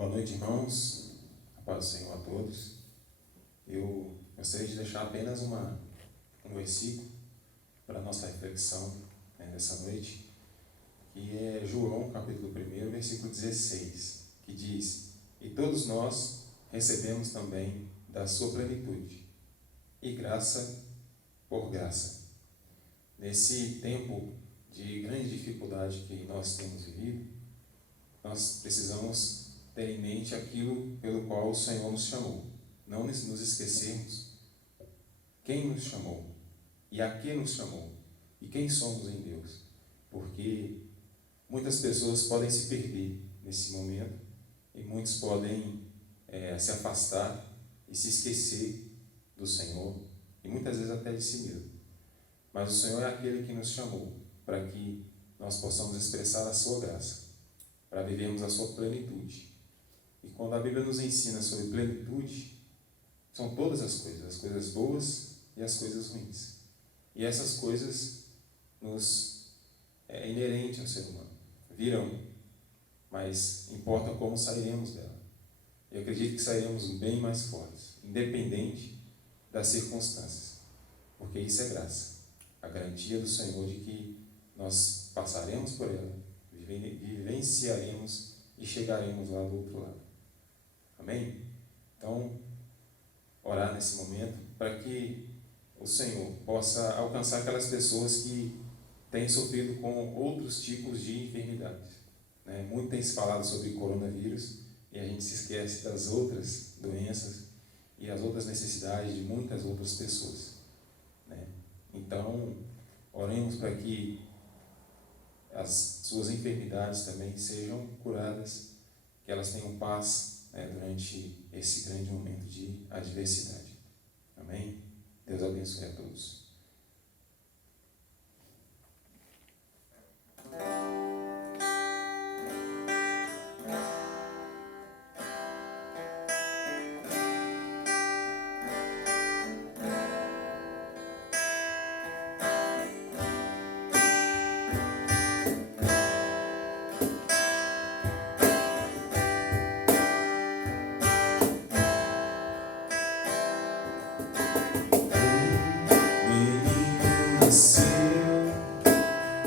Boa noite, irmãos. A paz do Senhor a todos. Eu gostaria de deixar apenas um versículo para a nossa reflexão nessa noite, que é João, capítulo 1, versículo 16, que diz: E todos nós recebemos também da sua plenitude, e graça por graça. Nesse tempo de grande dificuldade que nós temos vivido, nós precisamos ter em mente aquilo pelo qual o Senhor nos chamou. Não nos esquecermos quem nos chamou e a que nos chamou e quem somos em Deus. Porque muitas pessoas podem se perder nesse momento e muitos podem se afastar e se esquecer do Senhor e muitas vezes até de si mesmo. Mas o Senhor é aquele que nos chamou para que nós possamos expressar a sua graça, para vivermos a sua plenitude. E quando a Bíblia nos ensina sobre plenitude, são todas as coisas boas e as coisas ruins. E essas coisas é inerente ao ser humano. Virão, mas importa como sairemos dela. Eu acredito que sairemos bem mais fortes, independente das circunstâncias, porque isso é graça, a garantia do Senhor de que nós passaremos por ela, vivenciaremos e chegaremos lá do outro lado. Amém? Então, orar nesse momento para que o Senhor possa alcançar aquelas pessoas que têm sofrido com outros tipos de enfermidades. Muito tem se falado sobre coronavírus e a gente se esquece das outras doenças e as outras necessidades de muitas outras pessoas. Então, oremos para que as suas enfermidades também sejam curadas, que elas tenham paz durante esse grande momento de adversidade. Amém? Deus abençoe a todos.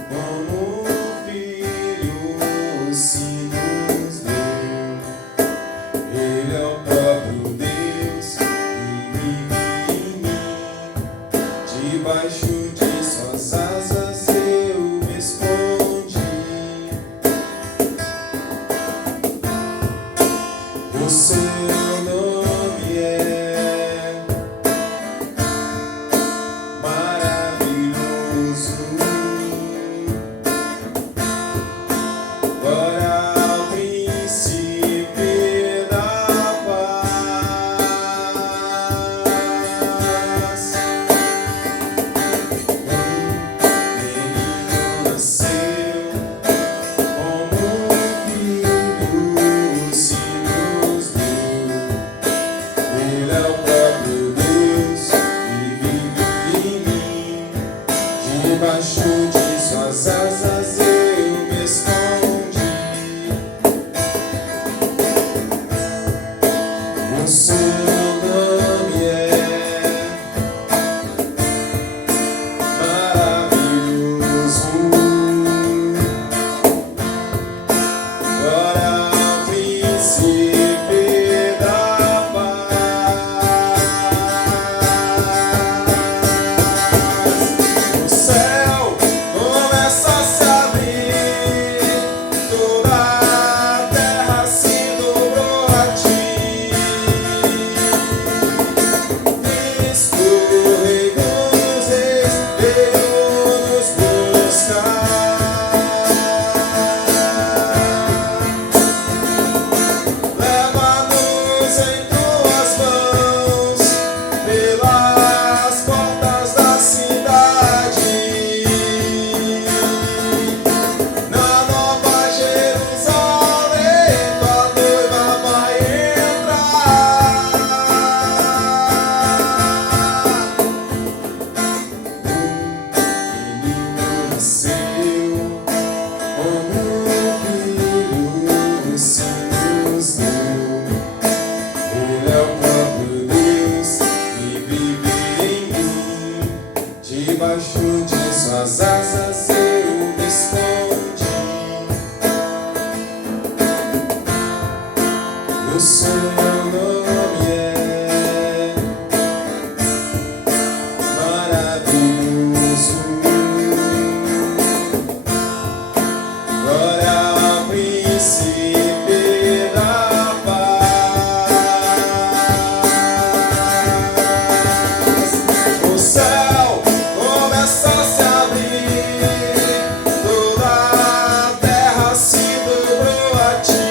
Como filho se nos deu. O seu nome é maravilhoso. Glória ao príncipe da paz. O céu começa a se abrir, toda a terra se dobrou a ti.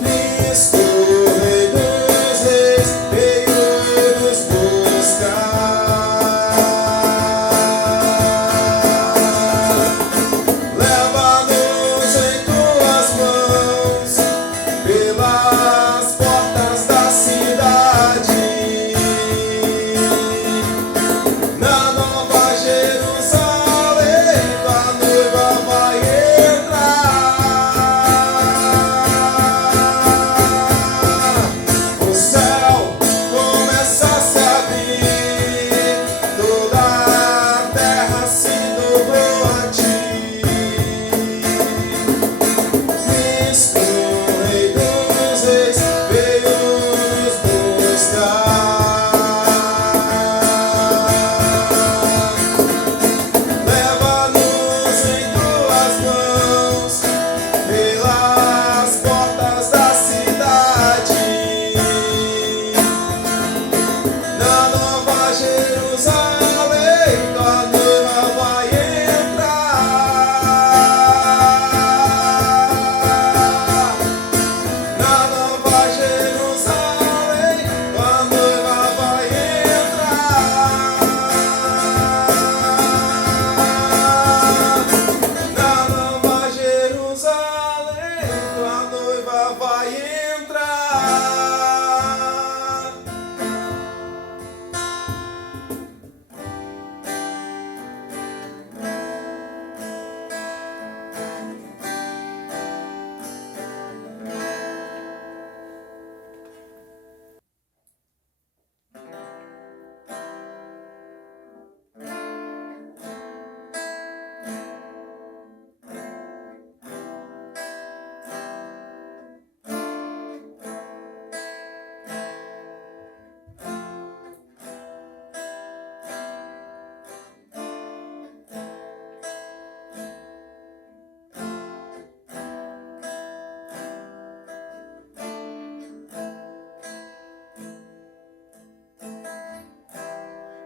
Cristo, Rei dos Reis, veio nos buscar. Leva-nos em tuas mãos pelas portas da cidade. Na Nova Jerusalém, tua noiva vai entrar. O céu começa a se abrir, toda a terra se dobrou a ti. Cristo, Rei dos Reis, veio nos buscar. Leva-nos em tuas mãos pelas portas da cidade. Na Nova Jerusalém, tua noiva vai entrar. Na Nova Jerusalém, tua noiva vai entrar. Na Nova Jerusalém, tua noiva vai entrar.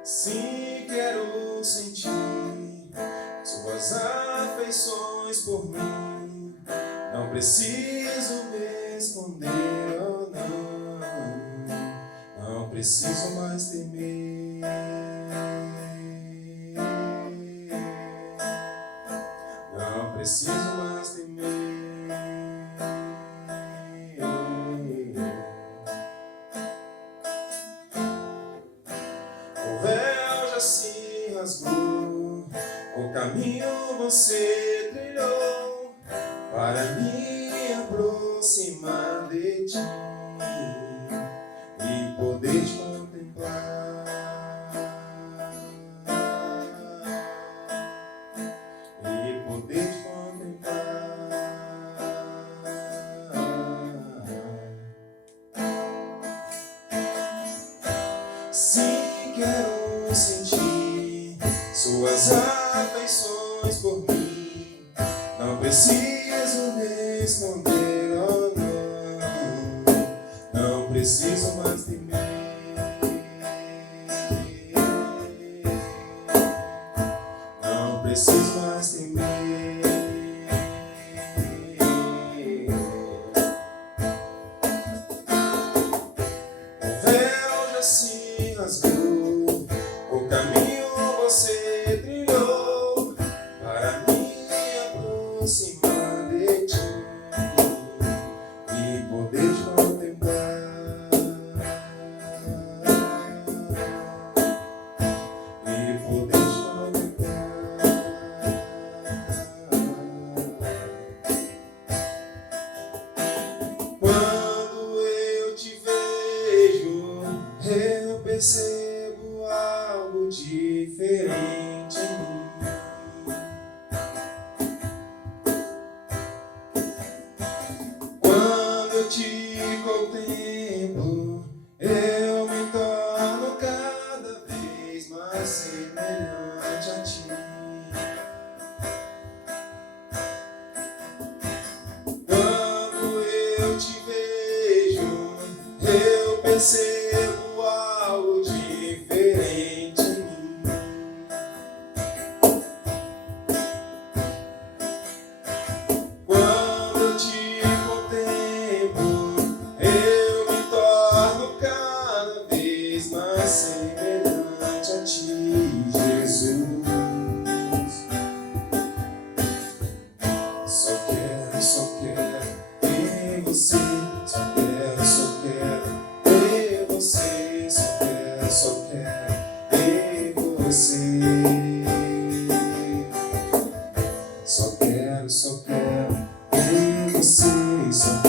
Sim, quero sentir suas afeições por mim. Não preciso me esconder, oh não. Não preciso mais temer. Não preciso mais temer. O véu já se rasgou, o caminho você trilhou para me aproximar de ti e poder te contemplar. E poder te contemplar. Sim, quero sentir suas afeições por mim. Não preciso me esconder, oh não. Não preciso mais temer. Não preciso mais temer. O véu já se rasgou, o caminho você trilhou para me aproximar de ti e poder te contemplar. percebo algo diferente em mim. Quando eu te contemplo, eu me torno cada vez mais semelhante a ti, Jesus. Só quero ver você, só quero ver você, só quero ver você. Só quero ver você, só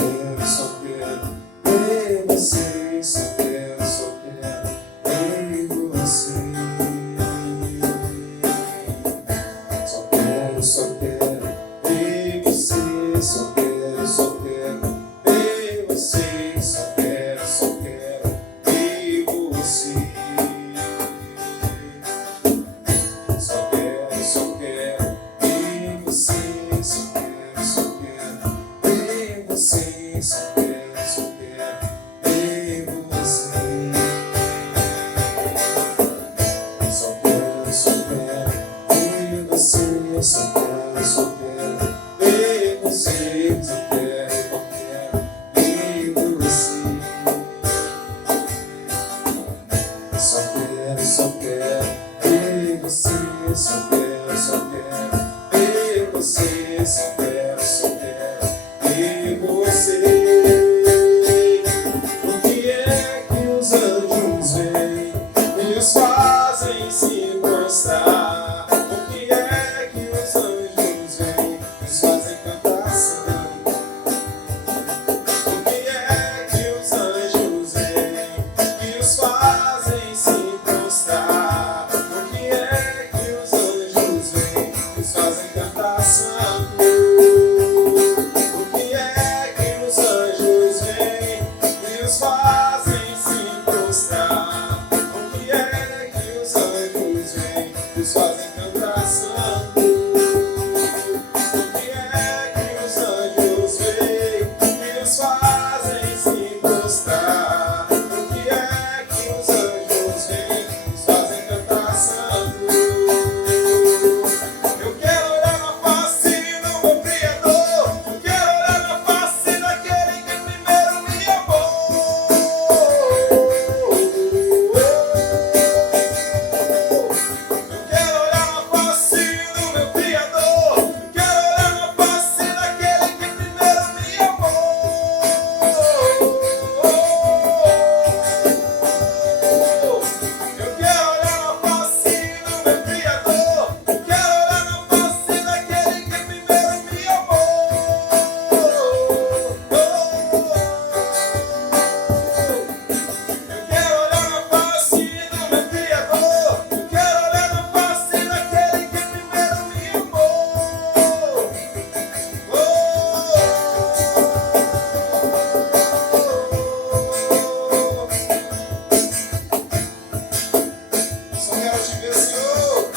quero ver você, só quero ver você. Só quero ver você, só quero ver você, só quero ver você. Só quero ver você, só quero ver você, só quero ver você. Só quero ver você, só quero ver você, só quero ver você. Só quero ver você, só quero ver você, só quero ver você. O que é que os anjos veem e os fazem se prostrar? O que é que os anjos veem e os fazem cantar santo? O que é que os anjos veem e os fazem se prostrar? O que é que os anjos veem e os fazem cantar santo? O que é que os anjos veem e os fazem se prostrar? O que é que os anjos veem e os fazem cantar santo? O que é que os anjos veem e os fazem se prostrar? O que é que os anjos veem e os fazem cantar santo? Eu quero olhar na face do meu Criador. Eu quero olhar na face daquele que primeiro me amou. Eu quero olhar na face do meu Criador. Eu quero olhar na face daquele que primeiro me amou. Eu quero olhar na face do meu Criador. Eu quero olhar na face daquele que primeiro me amou. Eu quero olhar na face do meu Criador. Eu quero olhar na face daquele que primeiro me amou. Só quero te ver, Senhor.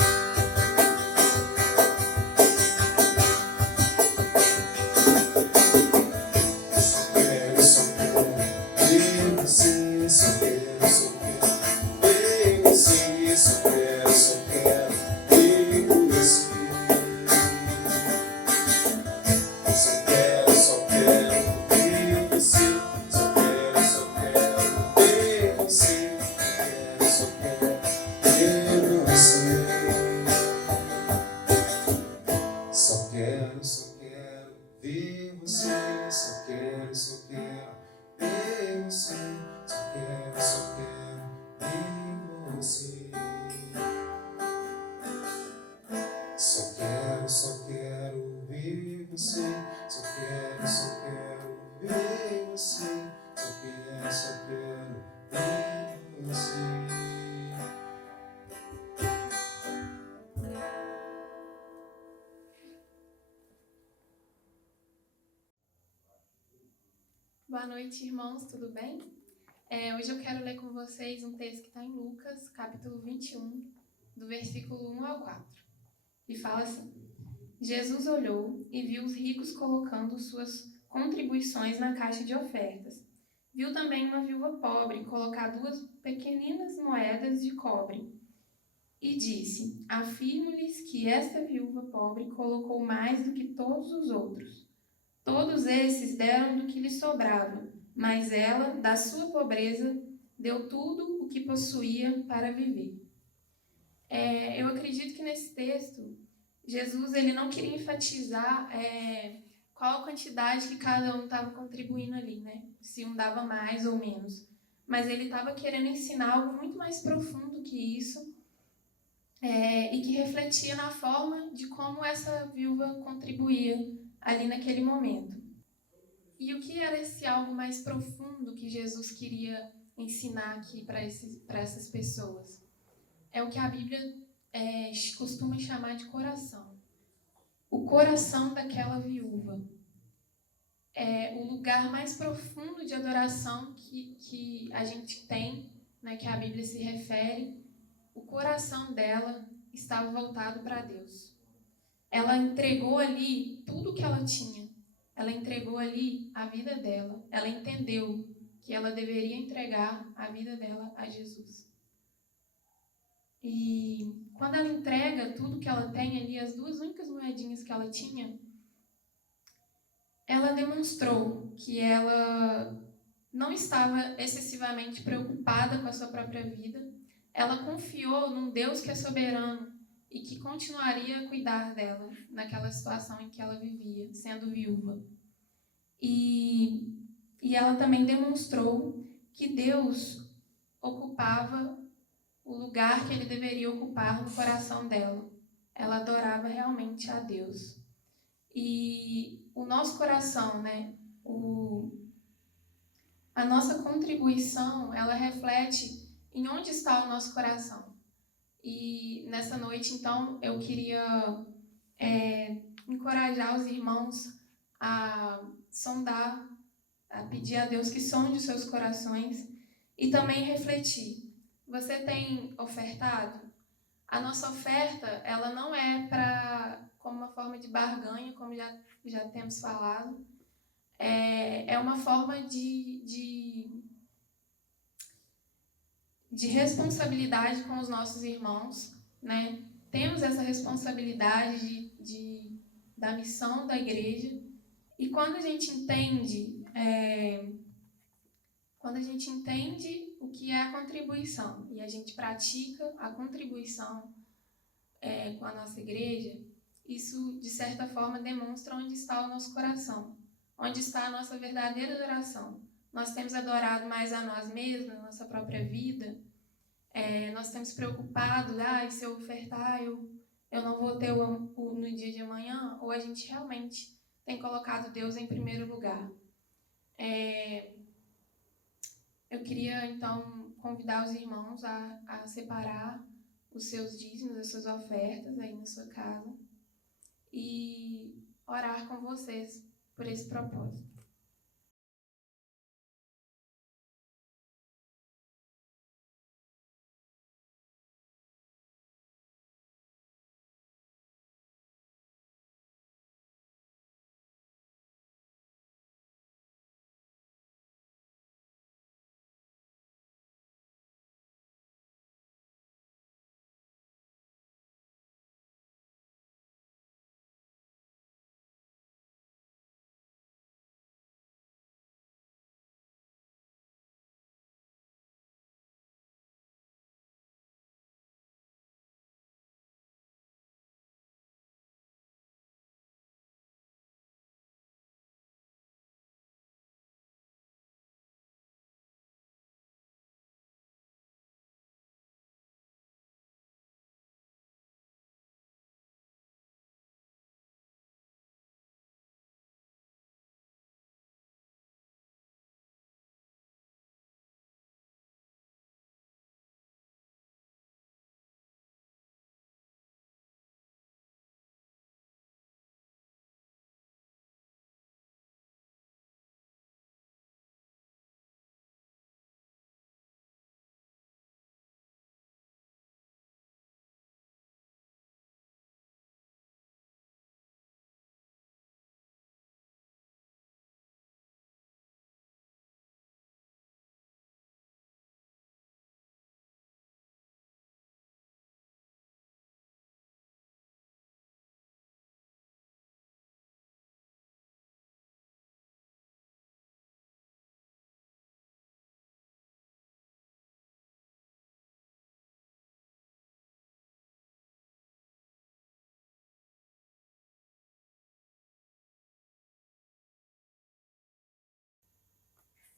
Só quero ver você, só quero ver você, só quero ver você. Só quero ver você, só quero ver você, só quero ver você. Só quero ver você, só quero ver você, só quero ver você. Só quero ver você, só quero ver você, só quero ver você. Boa noite, irmãos, tudo bem? Hoje eu quero ler com vocês um texto que está em Lucas, capítulo 21, do versículo 1 ao 4, que fala assim: Jesus olhou e viu os ricos colocando suas contribuições na caixa de ofertas. Viu também uma viúva pobre colocar 2 pequeninas moedas de cobre e disse: Afirmo-lhes que esta viúva pobre colocou mais do que todos os outros. Todos esses deram do que lhe sobrava, mas ela, da sua pobreza, deu tudo o que possuía para viver. Eu acredito que nesse texto, Jesus ele não queria enfatizar qual a quantidade que cada um estava contribuindo ali, né? Se um dava mais ou menos. Mas ele estava querendo ensinar algo muito mais profundo que isso, e que refletia na forma de como essa viúva contribuía ali naquele momento. E o que era esse algo mais profundo que Jesus queria ensinar aqui para essas pessoas? É o que a Bíblia costuma chamar de coração. O coração daquela viúva. É o lugar mais profundo de adoração que a gente tem, né, que a Bíblia se refere. O coração dela estava voltado para Deus. Ela entregou ali tudo que ela tinha. Ela entregou ali a vida dela. Ela entendeu que ela deveria entregar a vida dela a Jesus. E quando ela entrega tudo que ela tem ali, as 2 únicas moedinhas que ela tinha, ela demonstrou que ela não estava excessivamente preocupada com a sua própria vida. Ela confiou num Deus que é soberano e que continuaria a cuidar dela naquela situação em que ela vivia, sendo viúva. E ela também demonstrou que Deus ocupava o lugar que ele deveria ocupar no coração dela. Ela adorava realmente a Deus. E o nosso coração, né? A nossa contribuição, ela reflete em onde está o nosso coração. E nessa noite, então, eu queria encorajar os irmãos a sondar, a pedir a Deus que sonde os seus corações e também refletir. Você tem ofertado? A nossa oferta, ela não é como uma forma de barganha, como já temos falado. É uma forma de responsabilidade com os nossos irmãos, né? Temos essa responsabilidade da missão da igreja. E quando a gente entende o que é a contribuição e a gente pratica a contribuição com a nossa igreja, isso, de certa forma, demonstra onde está o nosso coração, onde está a nossa verdadeira adoração. Nós temos adorado mais a nós mesmos, a nossa própria vida. Nós temos preocupado, se eu ofertar, eu não vou ter no dia de amanhã, ou a gente realmente tem colocado Deus em primeiro lugar. Eu queria, então, convidar os irmãos a separar os seus dízimos, as suas ofertas aí na sua casa e orar com vocês por esse propósito.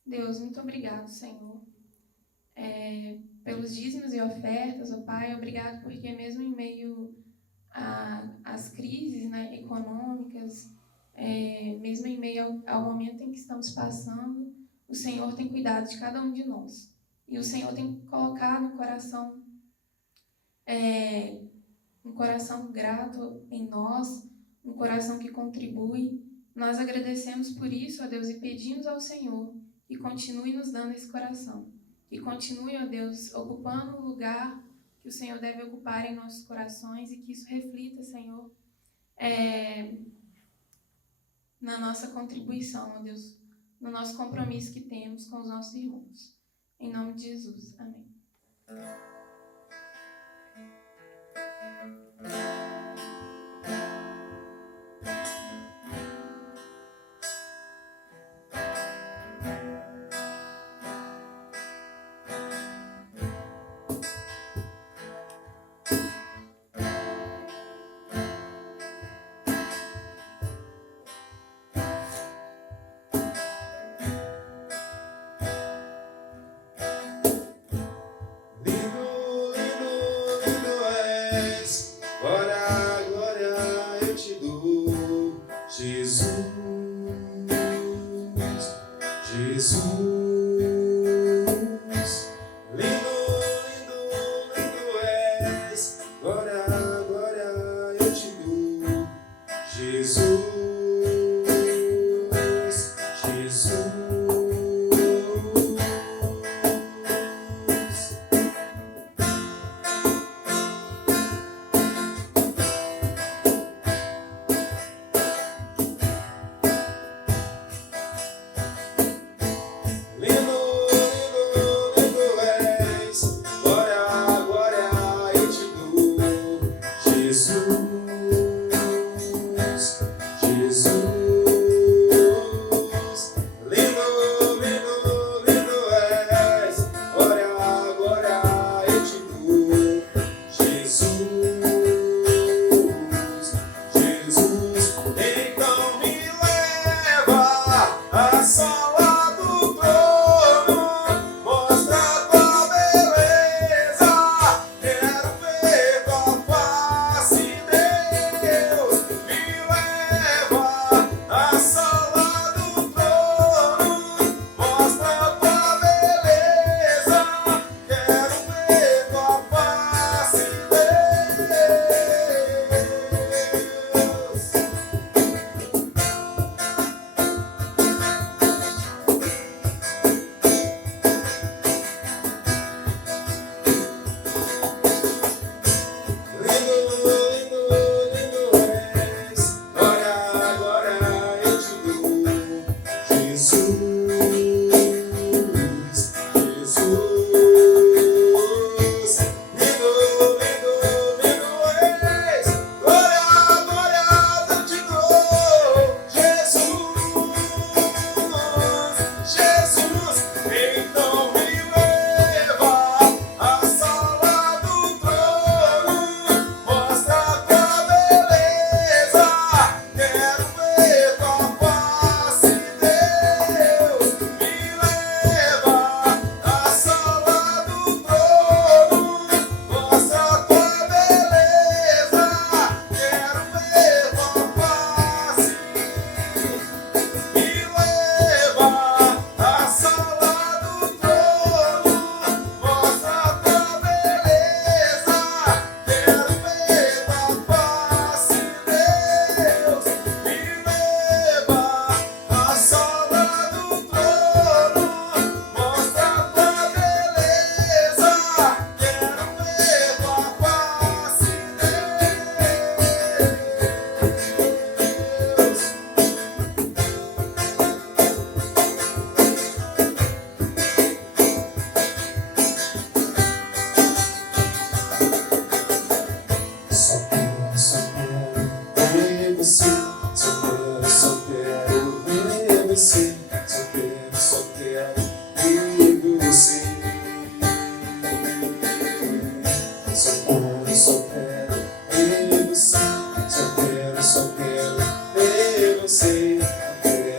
Deus, muito obrigado, Senhor, pelos dízimos e ofertas, ó Pai. Obrigado porque mesmo em meio às crises, né, econômicas, mesmo em meio ao momento em que estamos passando, o Senhor tem cuidado de cada um de nós. E o Senhor tem colocado um coração grato em nós, um coração que contribui. Nós agradecemos por isso, ó Deus, e pedimos ao Senhor que continue nos dando esse coração. Que continue, ó Deus, ocupando o lugar que o Senhor deve ocupar em nossos corações e que isso reflita, Senhor, na nossa contribuição, ó Deus, no nosso compromisso que temos com os nossos irmãos. Em nome de Jesus. Amém.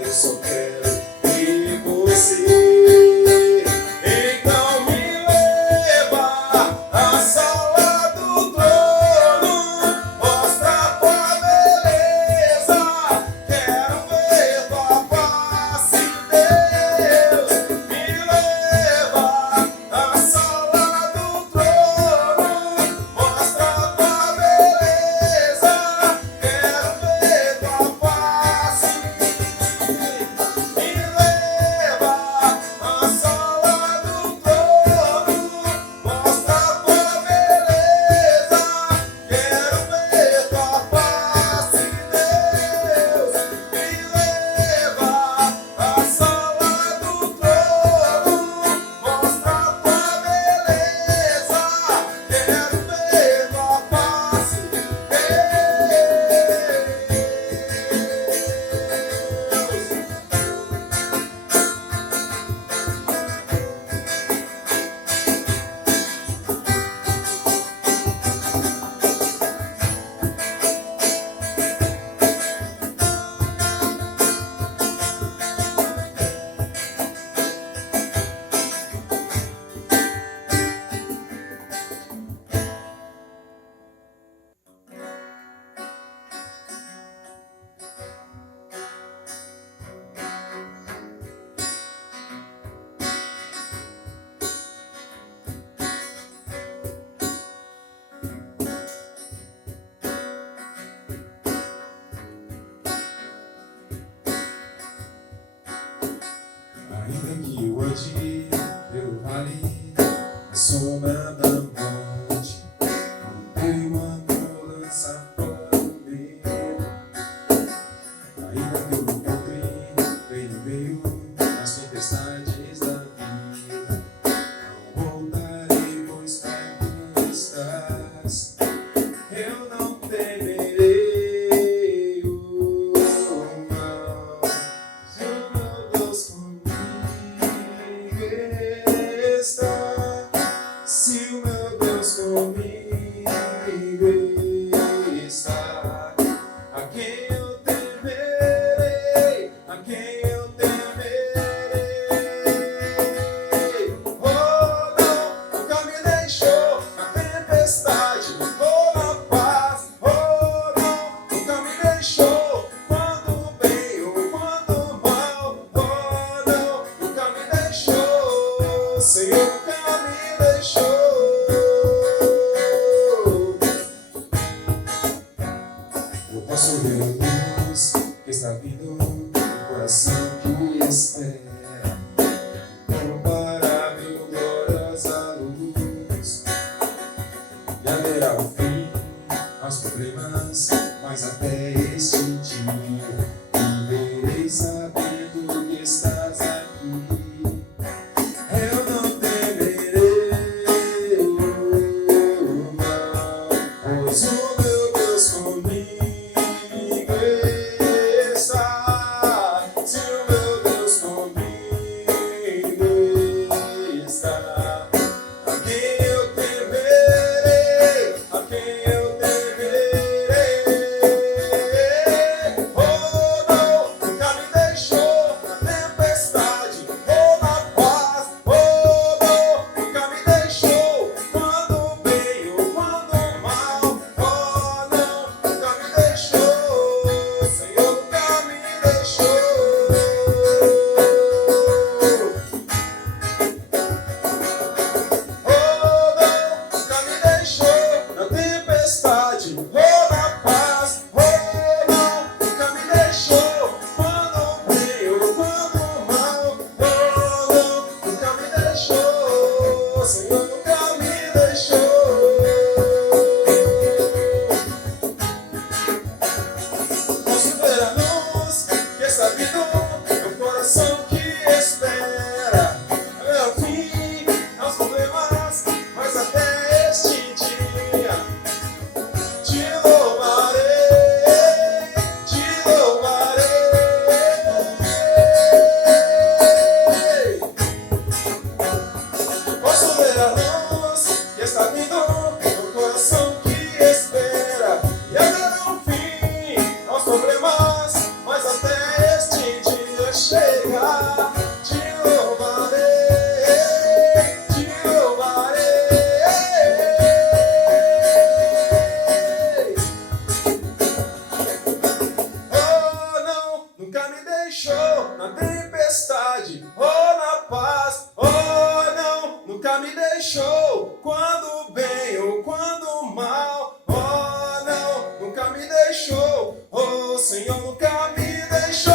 Só quero ver você. Ainda que eu ande pelo vale da sombra da morte, não tenho lança fora o medo. Ainda que eu me encontre bem no meio das tempestades da vida, não voltarei, pois perto estás. Eu não temerei o mal, se o meu Deus comigo está. Se o meu Deus comigo está, a quem eu temerei, a quem eu temerei. Oh, não, nunca me deixou na tempestade ou na paz. Oh, não, nunca me deixou quando bem ou quando mal. Oh, não, nunca me deixou, Senhor, nunca me deixou. Eu posso ver a luz que está vindo no coração que espera, comparável, gloriosa luz. E haverá um fim aos problemas, mas até este dia viverei sabendo que estás aqui. Eu não temerei o mal, pois o meu Deus comigo está. Se o meu Deus comigo está, a quem eu temerei, a quem eu temerei. Oh, não, nunca me deixou na tempestade ou na paz. Oh, não, nunca me deixou quando bem ou quando mal. Oh, não, nunca me deixou, Senhor, nunca me deixou. Oh, não, nunca me deixou na tempestade ou na paz. Oh, não, nunca me deixou quando bem ou quando mal. Oh, não, nunca me deixou, Senhor, nunca me deixou. Posso ver a luz que está vindo no coração que espera. É o fim aos problemas, mas até este dia te louvarei, te louvarei. Posso ver a luz que está vindo no coração que espera. E haverá um fim aos problemas, mas até este dia chegar. Te louvarei, te louvarei. Oh, não, nunca me deixou na tempestade ou na paz. Oh, não, nunca me deixou quando bem ou quando mal. Oh, não, nunca me deixou. Oh, Senhor, nunca me deixou.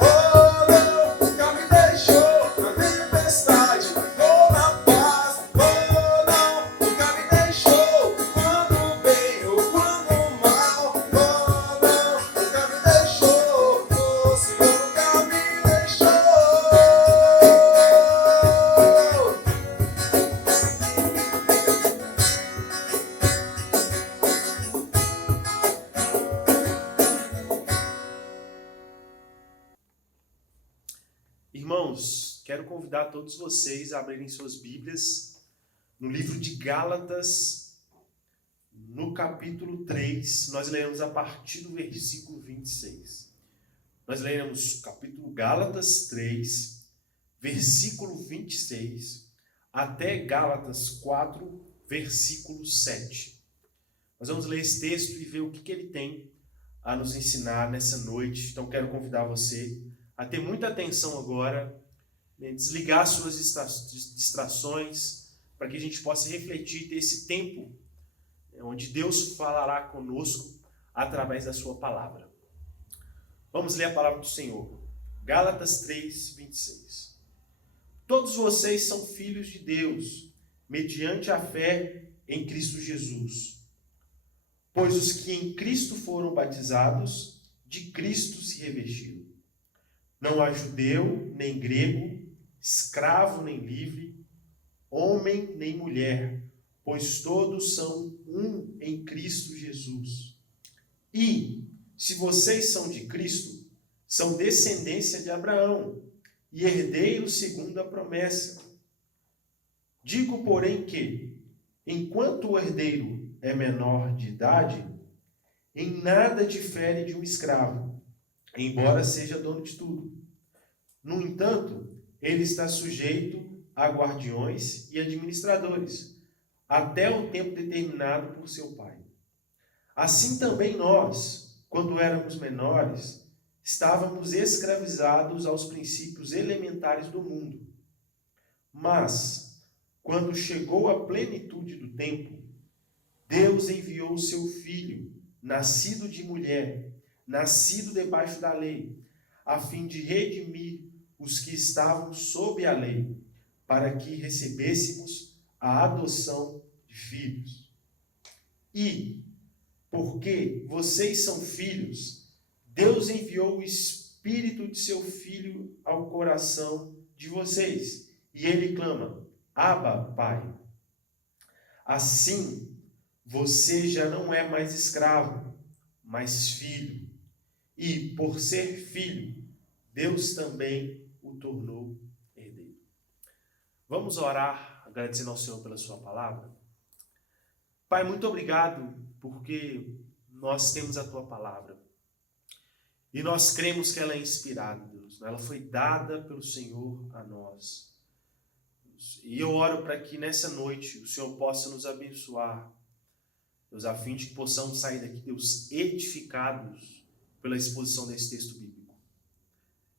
Oh, não, nunca me deixou na tempestade ou na paz. Oh, não, nunca me deixou quando bem ou quando mal. Oh, não, nunca me deixou. Oh, Senhor, nunca me deixou. Irmãos, quero convidar todos vocês a abrirem suas Bíblias no livro de Gálatas, no capítulo 3, nós leremos a partir do versículo 26. Nós leremos capítulo Gálatas 3, versículo 26, até Gálatas 4, versículo 7. Nós vamos ler esse texto e ver o que ele tem a nos ensinar nessa noite. Então quero convidar você a ter muita atenção agora, né, desligar suas distrações, para que a gente possa refletir, ter esse tempo onde Deus falará conosco através da sua palavra. Vamos ler a palavra do Senhor. Gálatas 3, 26. Todos vocês são filhos de Deus, mediante a fé em Cristo Jesus. Pois os que em Cristo foram batizados, de Cristo se revestiram. Não há judeu, nem grego, escravo, nem livre, homem, nem mulher, pois todos são um em Cristo Jesus. E, se vocês são de Cristo, são descendência de Abraão e herdeiros segundo a promessa. Digo, porém, que, enquanto o herdeiro é menor de idade, em nada difere de um escravo, embora seja dono de tudo. No entanto, ele está sujeito a guardiões e administradores, até o tempo determinado por seu pai. Assim também nós, quando éramos menores, estávamos escravizados aos princípios elementares do mundo. Mas, quando chegou a plenitude do tempo, Deus enviou o seu Filho, nascido de mulher, nascido debaixo da lei, a fim de redimir os que estavam sob a lei, para que recebêssemos a adoção de filhos. E, porque vocês são filhos, Deus enviou o Espírito de seu Filho ao coração de vocês, e ele clama: Abba, Pai. Assim, você já não é mais escravo, mas filho. E, por ser filho, Deus também o tornou herdeiro. Vamos orar, agradecendo ao Senhor pela sua palavra. Pai, muito obrigado, porque nós temos a tua palavra. E nós cremos que ela é inspirada, Deus. Ela foi dada pelo Senhor a nós. E eu oro para que nessa noite o Senhor possa nos abençoar, Deus, a fim de que possamos sair daqui, Deus, edificados pela exposição desse texto bíblico.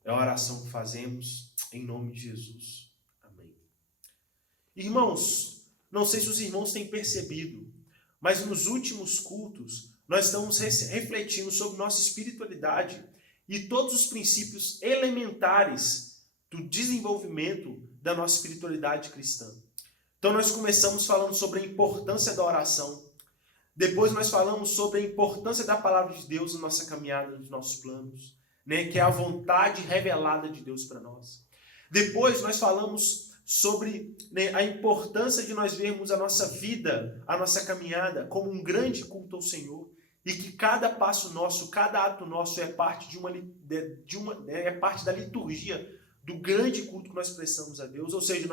É a oração que fazemos em nome de Jesus. Amém. Irmãos, não sei se os irmãos têm percebido, mas nos últimos cultos nós estamos refletindo sobre nossa espiritualidade e todos os princípios elementares do desenvolvimento da nossa espiritualidade cristã. Então nós começamos falando sobre a importância da oração. Depois nós falamos sobre a importância da palavra de Deus na nossa caminhada, nos nossos planos, né, que é a vontade revelada de Deus para nós. Depois nós falamos sobre, né, a importância de nós vermos a nossa vida, a nossa caminhada, como um grande culto ao Senhor, e que cada passo nosso, cada ato nosso é parte é parte da liturgia do grande culto que nós prestamos a Deus, ou seja,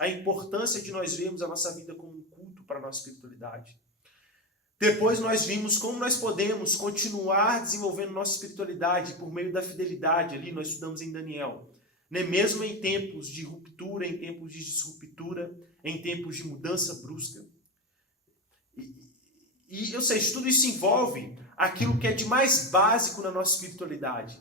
a importância de nós vermos a nossa vida como um culto para a nossa espiritualidade. Depois nós vimos como nós podemos continuar desenvolvendo nossa espiritualidade por meio da fidelidade. Ali nós estudamos em Daniel. Né? Mesmo em tempos de ruptura, em tempos de disruptura, em tempos de mudança brusca. Ou seja, tudo isso envolve aquilo que é de mais básico na nossa espiritualidade.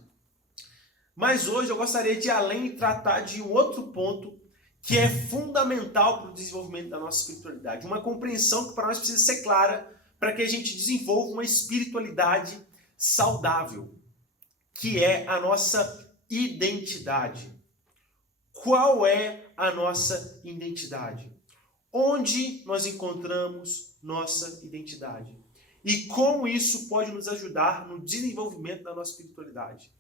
Mas hoje eu gostaria de ir além e tratar de um outro ponto que é fundamental para o desenvolvimento da nossa espiritualidade. Uma compreensão que para nós precisa ser clara para que a gente desenvolva uma espiritualidade saudável, que é a nossa identidade. Qual é a nossa identidade? Onde nós encontramos nossa identidade? E como isso pode nos ajudar no desenvolvimento da nossa espiritualidade?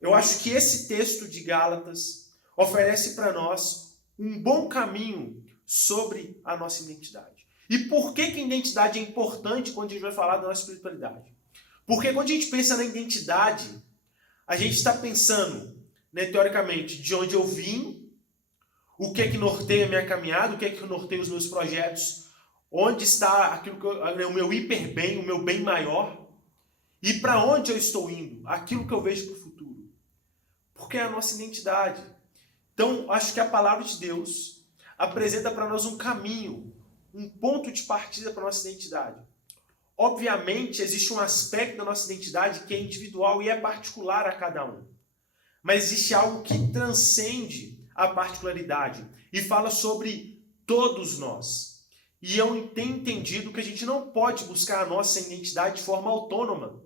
Eu acho que esse texto de Gálatas oferece para nós um bom caminho sobre a nossa identidade. E por que a identidade é importante quando a gente vai falar da nossa espiritualidade? Porque quando a gente pensa na identidade, a gente está pensando, né, teoricamente, de onde eu vim, o que é que norteia a minha caminhada, o que é que norteia os meus projetos, onde está aquilo que o meu hiperbem, o meu bem maior, e para onde eu estou indo, aquilo que eu vejo para o futuro. Porque é a nossa identidade. Então, acho que a palavra de Deus apresenta para nós um caminho, um ponto de partida para a nossa identidade. Obviamente, existe um aspecto da nossa identidade que é individual e é particular a cada um. Mas existe algo que transcende a particularidade e fala sobre todos nós. E eu tenho entendido que a gente não pode buscar a nossa identidade de forma autônoma,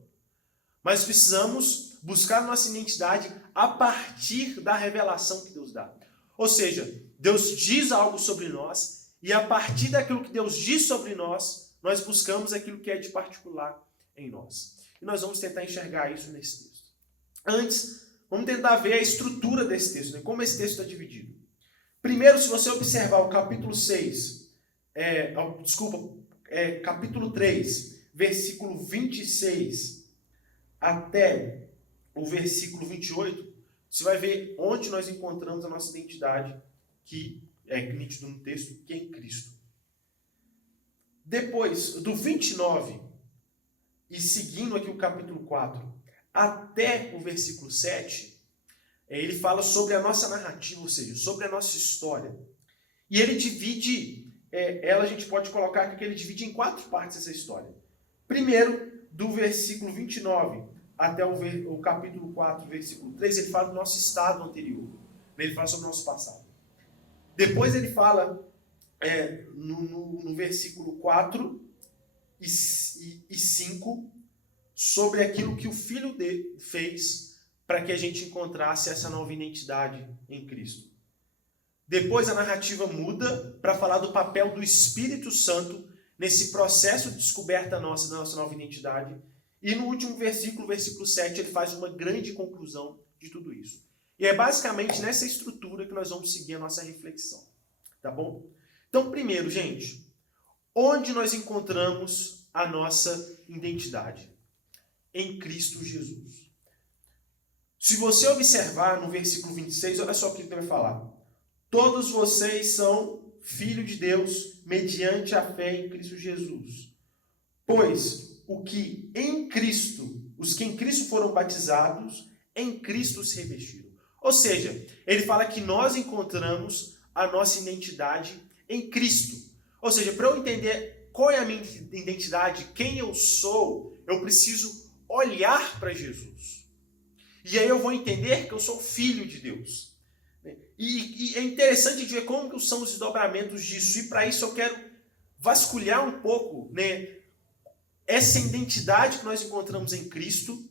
mas precisamos buscar a nossa identidade a partir da revelação que Deus dá. Ou seja, Deus diz algo sobre nós e a partir daquilo que Deus diz sobre nós, nós buscamos aquilo que é de particular em nós. E nós vamos tentar enxergar isso nesse texto. Antes, vamos tentar ver a estrutura desse texto, né? Como esse texto está dividido. Primeiro, se você observar o capítulo 6, capítulo 3, versículo 26 até o versículo 28, você vai ver onde nós encontramos a nossa identidade, que é nítido no texto, que é em Cristo. Depois, do 29, e seguindo aqui o capítulo 4, até o versículo 7, ele fala sobre a nossa narrativa, ou seja, sobre a nossa história. E ele divide, a gente pode colocar aqui que ele divide em 4 partes essa história. Primeiro, do versículo 29 até o capítulo 4, versículo 3, ele fala do nosso estado anterior. Ele fala sobre o nosso passado. Depois ele fala, no versículo 4 e 5, sobre aquilo que o Filho dele fez para que a gente encontrasse essa nova identidade em Cristo. Depois a narrativa muda para falar do papel do Espírito Santo nesse processo de descoberta da nossa nova identidade. E no último versículo, versículo 7, ele faz uma grande conclusão de tudo isso. E é basicamente nessa estrutura que nós vamos seguir a nossa reflexão. Tá bom? Então, primeiro, gente, onde nós encontramos a nossa identidade? Em Cristo Jesus. Se você observar no versículo 26, olha só o que ele vai falar. Todos vocês são filhos de Deus mediante a fé em Cristo Jesus. Pois os que em Cristo foram batizados, em Cristo se revestiram. Ou seja, ele fala que nós encontramos a nossa identidade em Cristo. Ou seja, para eu entender qual é a minha identidade, quem eu sou, eu preciso olhar para Jesus. E aí eu vou entender que eu sou filho de Deus. E é interessante de ver como que são os desdobramentos disso. E para isso eu quero vasculhar um pouco, né, essa identidade que nós encontramos em Cristo,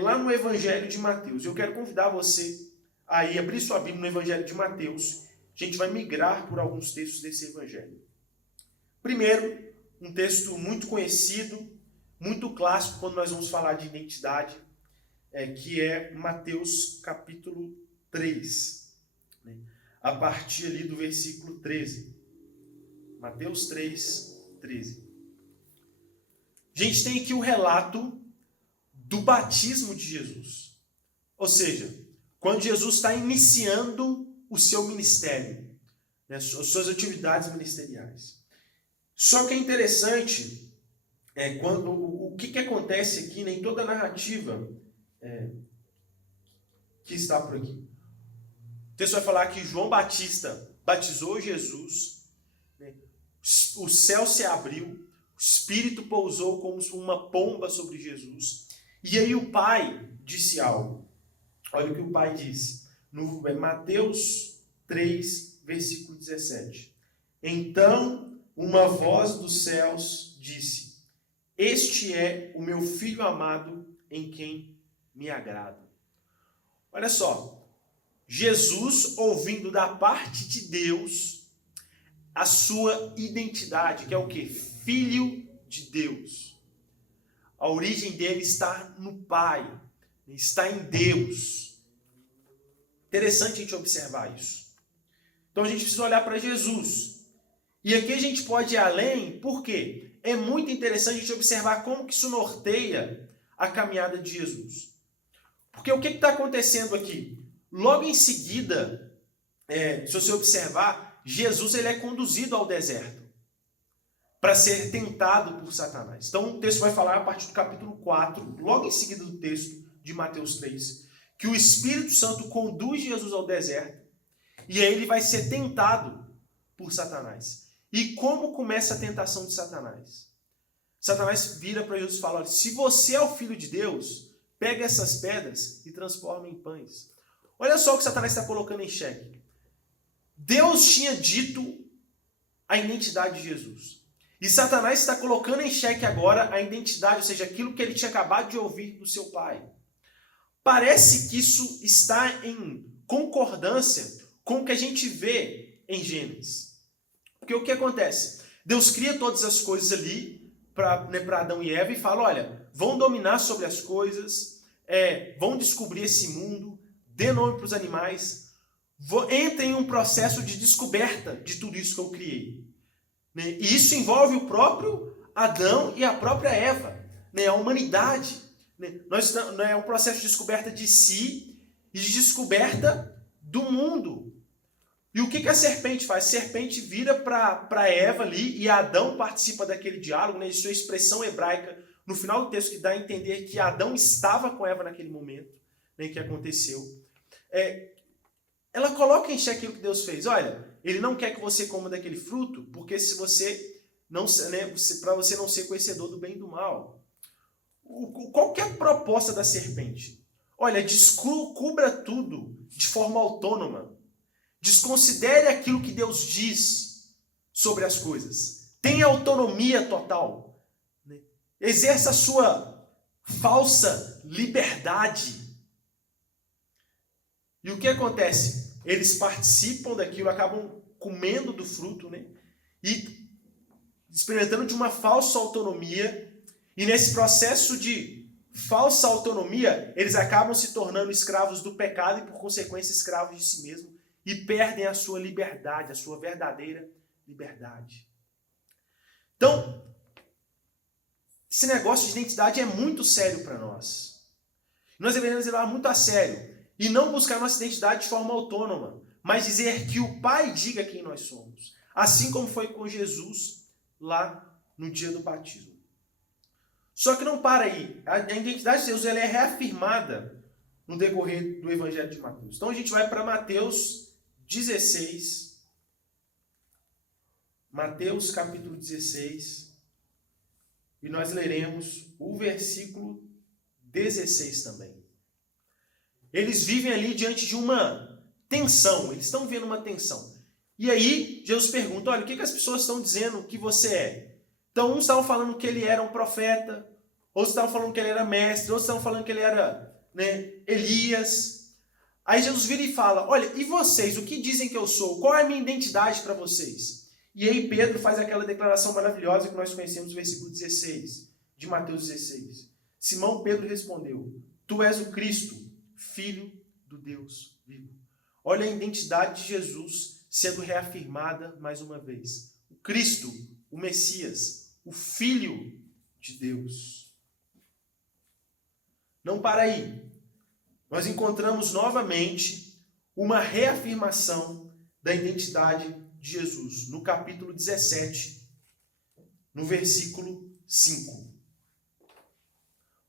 lá no Evangelho de Mateus. Eu quero convidar você a ir abrir sua Bíblia no Evangelho de Mateus. A gente vai migrar por alguns textos desse Evangelho. Primeiro, um texto muito conhecido, muito clássico quando nós vamos falar de identidade, que é Mateus capítulo 3, né? A partir ali do versículo 13. Mateus 3, 13. A gente tem aqui o relato do batismo de Jesus. Ou seja, quando Jesus está iniciando o seu ministério, né, as suas atividades ministeriais. Só que é interessante, o que acontece aqui, né, em toda a narrativa que está por aqui. O texto vai falar que João Batista batizou Jesus, né, o céu se abriu, o Espírito pousou como uma pomba sobre Jesus. E aí o Pai disse algo. Olha o que o Pai diz. No Mateus 3, versículo 17. Então, uma voz dos céus disse: Este é o meu Filho amado, em quem me agrado. Olha só. Jesus, ouvindo da parte de Deus a sua identidade, que é o quê? Filho de Deus. A origem dele está no Pai, está em Deus. Interessante a gente observar isso. Então a gente precisa olhar para Jesus. E aqui a gente pode ir além, por quê? É muito interessante a gente observar como que isso norteia a caminhada de Jesus. Porque o que está acontecendo aqui? Logo em seguida, se você observar, Jesus ele é conduzido ao deserto para ser tentado por Satanás. Então o texto vai falar a partir do capítulo 4, logo em seguida do texto de Mateus 3, que o Espírito Santo conduz Jesus ao deserto e aí ele vai ser tentado por Satanás. E como começa a tentação de Satanás? Satanás vira para Jesus e fala: olha, se você é o Filho de Deus, pega essas pedras e transforma em pães. Olha só o que Satanás está colocando em xeque. Deus tinha dito a identidade de Jesus. E Satanás está colocando em xeque agora a identidade, ou seja, aquilo que ele tinha acabado de ouvir do seu pai. Parece que isso está em concordância com o que a gente vê em Gênesis. Porque o que acontece? Deus cria todas as coisas ali para Adão e Eva e fala, olha, vão dominar sobre as coisas, vão descobrir esse mundo, dê nome para os animais, entrem em um processo de descoberta de tudo isso que eu criei. E isso envolve o próprio Adão e a própria Eva, a humanidade. É um processo de descoberta de si e de descoberta do mundo. E o que a serpente faz? A serpente vira para Eva ali e Adão participa daquele diálogo, de sua expressão hebraica, no final do texto, que dá a entender que Adão estava com Eva naquele momento, que aconteceu. Ela coloca em xeque aquilo que Deus fez. Olha, ele não quer que você coma daquele fruto, porque se você não, para você não ser conhecedor do bem e do mal. Qual que é a proposta da serpente? Olha, descubra tudo de forma autônoma. Desconsidere aquilo que Deus diz sobre as coisas. Tenha autonomia total. Exerça a sua falsa liberdade. E o que acontece? Eles participam daquilo, acabam comendo do fruto, e experimentando de uma falsa autonomia. E nesse processo de falsa autonomia, eles acabam se tornando escravos do pecado e, por consequência, escravos de si mesmos. E perdem a sua liberdade, a sua verdadeira liberdade. Então, esse negócio de identidade é muito sério para nós. Nós deveríamos levar muito a sério. E não buscar nossa identidade de forma autônoma, mas dizer que o Pai diga quem nós somos. Assim como foi com Jesus lá no dia do batismo. Só que não para aí. A identidade de Jesus ela é reafirmada no decorrer do Evangelho de Mateus. Então a gente vai para Mateus 16. Mateus capítulo 16. E nós leremos o versículo 16 também. Eles vivem ali diante de uma tensão. Eles estão vendo uma tensão. E aí, Jesus pergunta, olha, o que as pessoas estão dizendo que você é? Então, uns estavam falando que ele era um profeta, outros estavam falando que ele era mestre, outros estavam falando que ele era Elias. Aí Jesus vira e fala, olha, e vocês, o que dizem que eu sou? Qual é a minha identidade para vocês? E aí Pedro faz aquela declaração maravilhosa que nós conhecemos no versículo 16, de Mateus 16. Simão Pedro respondeu, tu és o Cristo, Filho do Deus vivo. Olha a identidade de Jesus sendo reafirmada mais uma vez. O Cristo, o Messias, o Filho de Deus. Não para aí. Nós encontramos novamente uma reafirmação da identidade de Jesus no capítulo 17, no versículo 5.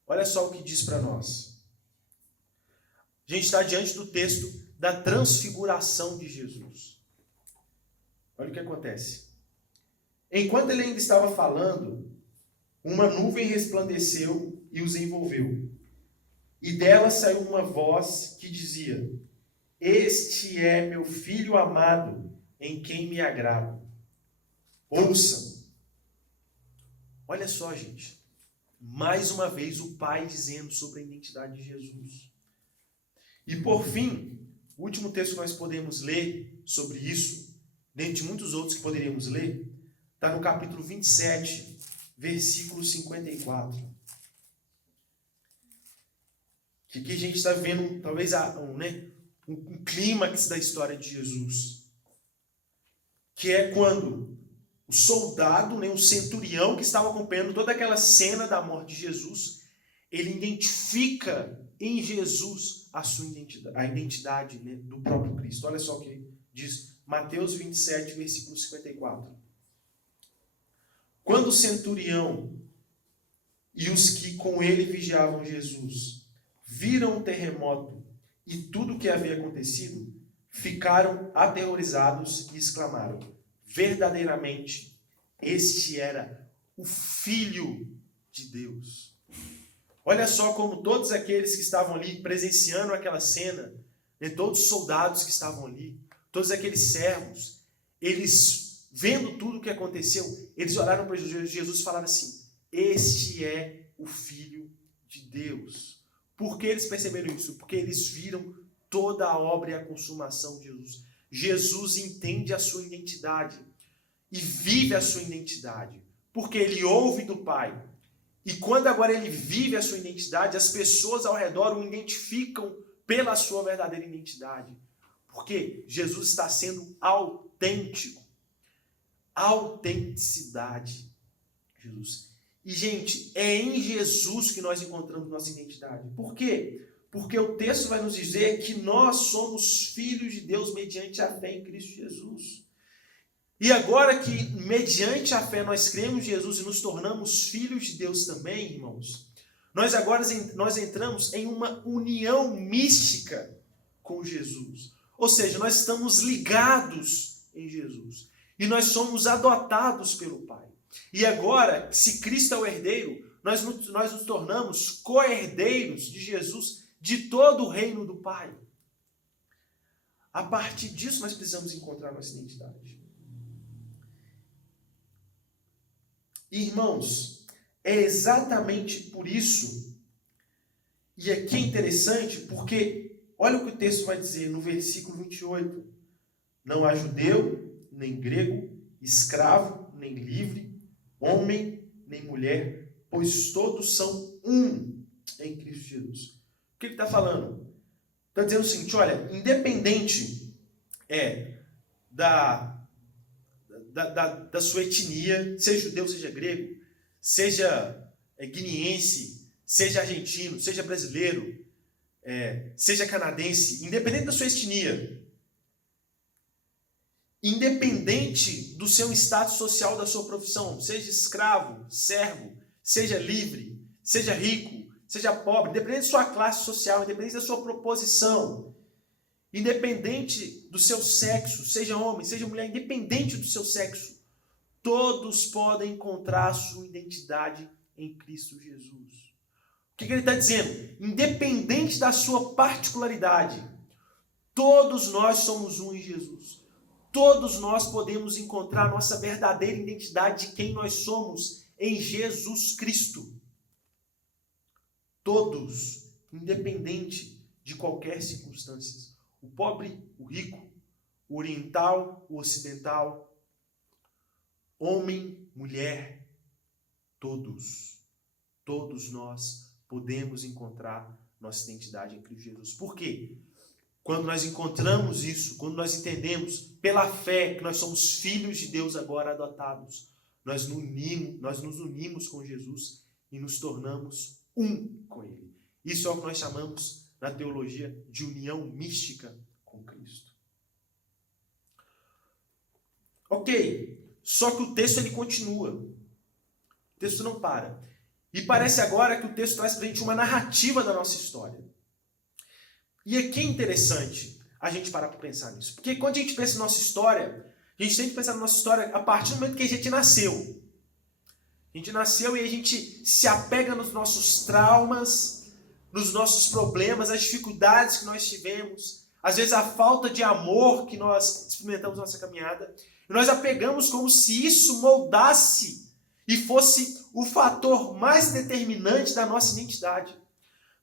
Olha só o que diz para nós. A gente está diante do texto da transfiguração de Jesus. Olha o que acontece. Enquanto ele ainda estava falando, uma nuvem resplandeceu e os envolveu. E dela saiu uma voz que dizia, este é meu filho amado, em quem me agrado. Ouçam. Olha só, gente. Mais uma vez o Pai dizendo sobre a identidade de Jesus. E por fim, o último texto que nós podemos ler sobre isso, dentre de muitos outros que poderíamos ler, está no capítulo 27, versículo 54. Que aqui a gente está vendo talvez um clímax da história de Jesus. Que é quando o soldado, o centurião que estava acompanhando toda aquela cena da morte de Jesus, ele identifica em Jesus a sua identidade, a identidade do próprio Cristo. Olha só o que diz Mateus 27, versículo 54. Quando o centurião e os que com ele vigiavam Jesus viram o terremoto e tudo o que havia acontecido, ficaram aterrorizados e exclamaram, verdadeiramente, este era o Filho de Deus. Olha só como todos aqueles que estavam ali presenciando aquela cena, todos os soldados que estavam ali, todos aqueles servos, eles vendo tudo o que aconteceu, eles olharam para Jesus e falaram assim: este é o Filho de Deus. Por que eles perceberam isso? Porque eles viram toda a obra e a consumação de Jesus. Jesus entende a sua identidade e vive a sua identidade, porque ele ouve do Pai. E quando agora ele vive a sua identidade, as pessoas ao redor o identificam pela sua verdadeira identidade. Porque Jesus está sendo autêntico. Autenticidade. Jesus. E, gente, é em Jesus que nós encontramos nossa identidade. Por quê? Porque o texto vai nos dizer que nós somos filhos de Deus mediante a fé em Cristo Jesus. E agora que, mediante a fé, nós cremos em Jesus e nos tornamos filhos de Deus também, irmãos, nós entramos em uma união mística com Jesus. Ou seja, nós estamos ligados em Jesus. E nós somos adotados pelo Pai. E agora, se Cristo é o herdeiro, nós nos tornamos co-herdeiros de Jesus, de todo o reino do Pai. A partir disso, nós precisamos encontrar nossa identidade. Irmãos, é exatamente por isso, e aqui é interessante, porque olha o que o texto vai dizer no versículo 28. Não há judeu, nem grego, escravo, nem livre, homem, nem mulher, pois todos são um em Cristo Jesus. O que ele está falando? Está dizendo o seguinte: olha, independente da sua etnia, seja judeu, seja grego, seja guineense, seja argentino, seja brasileiro, seja canadense, independente da sua etnia, independente do seu status social, da sua profissão, seja escravo, servo, seja livre, seja rico, seja pobre, independente da sua classe social, independente da sua proposição, independente do seu sexo, seja homem, seja mulher, independente do seu sexo, todos podem encontrar a sua identidade em Cristo Jesus. O que ele está dizendo? Independente da sua particularidade, todos nós somos um em Jesus. Todos nós podemos encontrar nossa verdadeira identidade de quem nós somos em Jesus Cristo. Todos, independente de qualquer circunstância. O pobre, o rico, o oriental, o ocidental, homem, mulher, todos nós podemos encontrar nossa identidade em Cristo Jesus. Por quê? Quando nós encontramos isso, quando nós entendemos pela fé que nós somos filhos de Deus agora adotados, nós nos unimos com Jesus e nos tornamos um com Ele. Isso é o que nós chamamos na teologia de união mística com Cristo. Ok, só que o texto ele continua. O texto não para. E parece agora que o texto traz para a gente uma narrativa da nossa história. E aqui é interessante a gente parar para pensar nisso. Porque quando a gente pensa na nossa história, a gente tem que pensar na nossa história a partir do momento que a gente nasceu. A gente nasceu e a gente se apega nos nossos traumas, nos nossos problemas, as dificuldades que nós tivemos, às vezes a falta de amor que nós experimentamos na nossa caminhada. E nós apegamos como se isso moldasse e fosse o fator mais determinante da nossa identidade.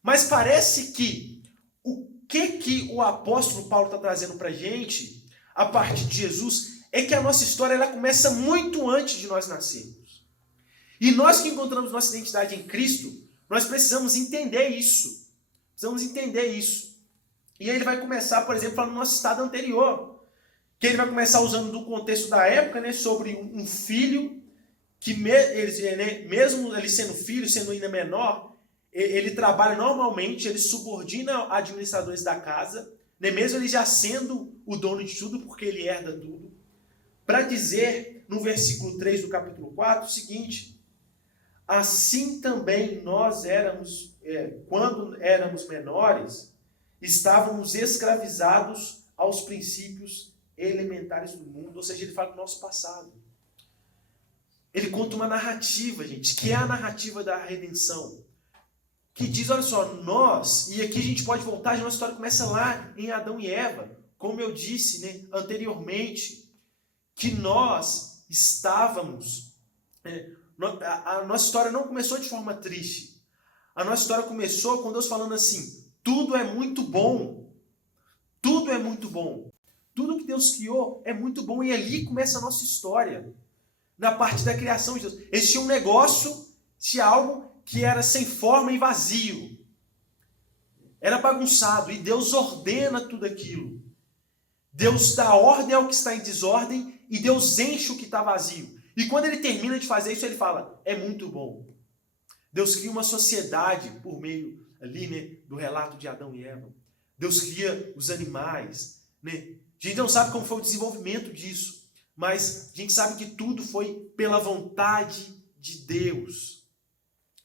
Mas parece que o que o apóstolo Paulo está trazendo para a gente, a partir de Jesus, é que a nossa história ela começa muito antes de nós nascermos. E nós que encontramos nossa identidade em Cristo, nós precisamos entender isso. E aí ele vai começar, por exemplo, falando do nosso estado anterior. Que ele vai começar usando do contexto da época, né, sobre um filho que, mesmo ele sendo filho, sendo ainda menor, ele trabalha normalmente, ele subordina administradores da casa, né, mesmo ele já sendo o dono de tudo, porque ele herda tudo, para dizer, no versículo 3 do capítulo 4, o seguinte: assim também nós éramos, quando éramos menores, estávamos escravizados aos princípios elementares do mundo. Ou seja, ele fala do nosso passado. Ele conta uma narrativa, gente, que é a narrativa da redenção. Que diz, olha só, nós, e aqui a gente pode voltar, a nossa história começa lá em Adão e Eva, como eu disse, né, anteriormente, que nós estávamos... A nossa história não começou de forma triste. A nossa história começou com Deus falando assim, tudo é muito bom. Tudo é muito bom. Tudo que Deus criou é muito bom. E ali começa a nossa história. Na parte da criação de Deus. Existia um negócio, tinha algo que era sem forma e vazio. Era bagunçado. E Deus ordena tudo aquilo. Deus dá ordem ao que está em desordem e Deus enche o que está vazio. E quando ele termina de fazer isso, ele fala, é muito bom. Deus cria uma sociedade por meio ali, né, do relato de Adão e Eva. Deus cria os animais. Né? A gente não sabe como foi o desenvolvimento disso, mas a gente sabe que tudo foi pela vontade de Deus.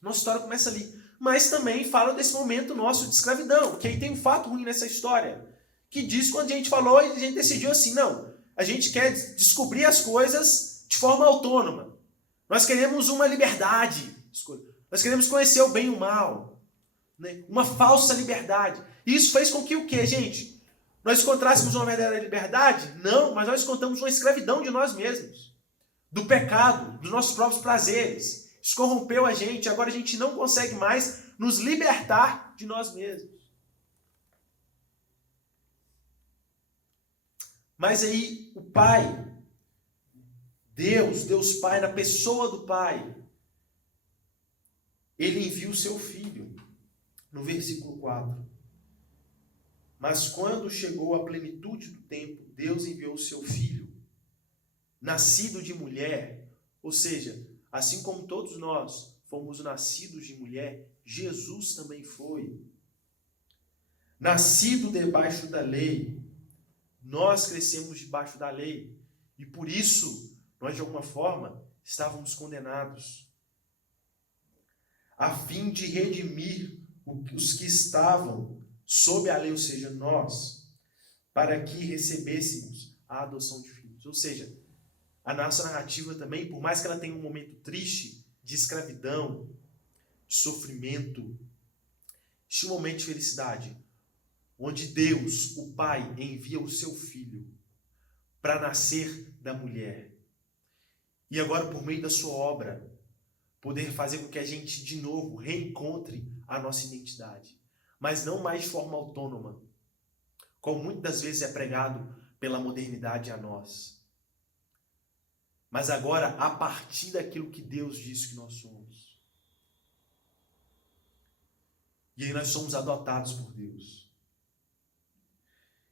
Nossa história começa ali. Mas também fala desse momento nosso de escravidão, que aí tem um fato ruim nessa história, que diz quando a gente falou e a gente decidiu assim, não, a gente quer descobrir as coisas de forma autônoma. Nós queremos uma liberdade. Nós queremos conhecer o bem e o mal. Né? Uma falsa liberdade. E isso fez com que o quê, gente? Nós encontrássemos uma verdadeira liberdade? Não, mas nós encontramos uma escravidão de nós mesmos. Do pecado, dos nossos próprios prazeres. Isso corrompeu a gente. Agora a gente não consegue mais nos libertar de nós mesmos. Mas aí o Pai, Deus Pai, na pessoa do Pai, ele envia o seu Filho, no versículo 4. Mas quando chegou a plenitude do tempo, Deus enviou o seu Filho, nascido de mulher, ou seja, assim como todos nós fomos nascidos de mulher, Jesus também foi. Nascido debaixo da lei, nós crescemos debaixo da lei, e por isso nós de alguma forma estávamos condenados, a fim de redimir os que estavam sob a lei, ou seja, nós, para que recebêssemos a adoção de filhos. Ou seja, a nossa narrativa também, por mais que ela tenha um momento triste, de escravidão, de sofrimento, existe um momento de felicidade, onde Deus, o Pai, envia o seu Filho para nascer da mulher. E agora, por meio da sua obra, poder fazer com que a gente, de novo, reencontre a nossa identidade. Mas não mais de forma autônoma, como muitas das vezes é pregado pela modernidade a nós. Mas agora, a partir daquilo que Deus disse que nós somos. E aí nós somos adotados por Deus.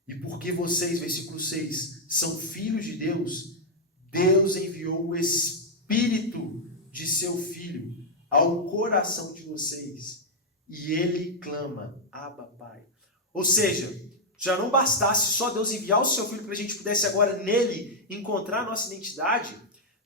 E porque vocês, versículo 6, são filhos de Deus, Deus enviou o Espírito de seu Filho ao coração de vocês. E ele clama, Abba, Pai. Ou seja, já não bastasse só Deus enviar o seu Filho para a gente pudesse agora nele encontrar a nossa identidade,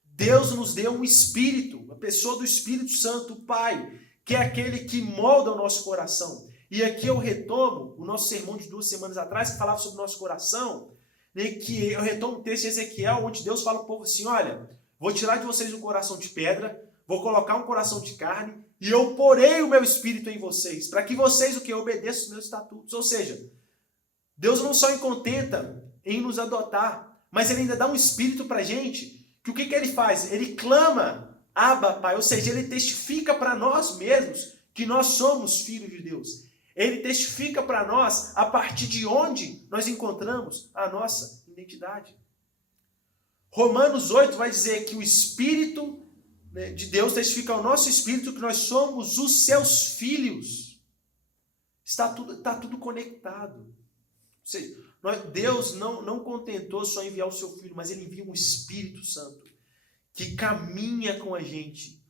Deus nos deu um Espírito, a pessoa do Espírito Santo, o Pai, que é aquele que molda o nosso coração. E aqui eu retomo o nosso sermão de 2 semanas atrás, que falava sobre o nosso coração, né, que eu retomo o texto de Ezequiel, onde Deus fala para o povo assim, olha, vou tirar de vocês um coração de pedra, vou colocar um coração de carne, e eu porei o meu Espírito em vocês, para que vocês o que obedeçam os meus estatutos. Ou seja, Deus não só contenta em nos adotar, mas ele ainda dá um Espírito para a gente, que o que ele faz? Ele clama, Abba, Pai, ou seja, ele testifica para nós mesmos que nós somos filhos de Deus. Ele testifica para nós a partir de onde nós encontramos a nossa identidade. Romanos 8 vai dizer que o Espírito de Deus testifica ao nosso Espírito que nós somos os seus filhos. Está tudo conectado. Ou seja, Deus não contentou só enviar o seu Filho, mas ele envia um Espírito Santo que caminha com a gente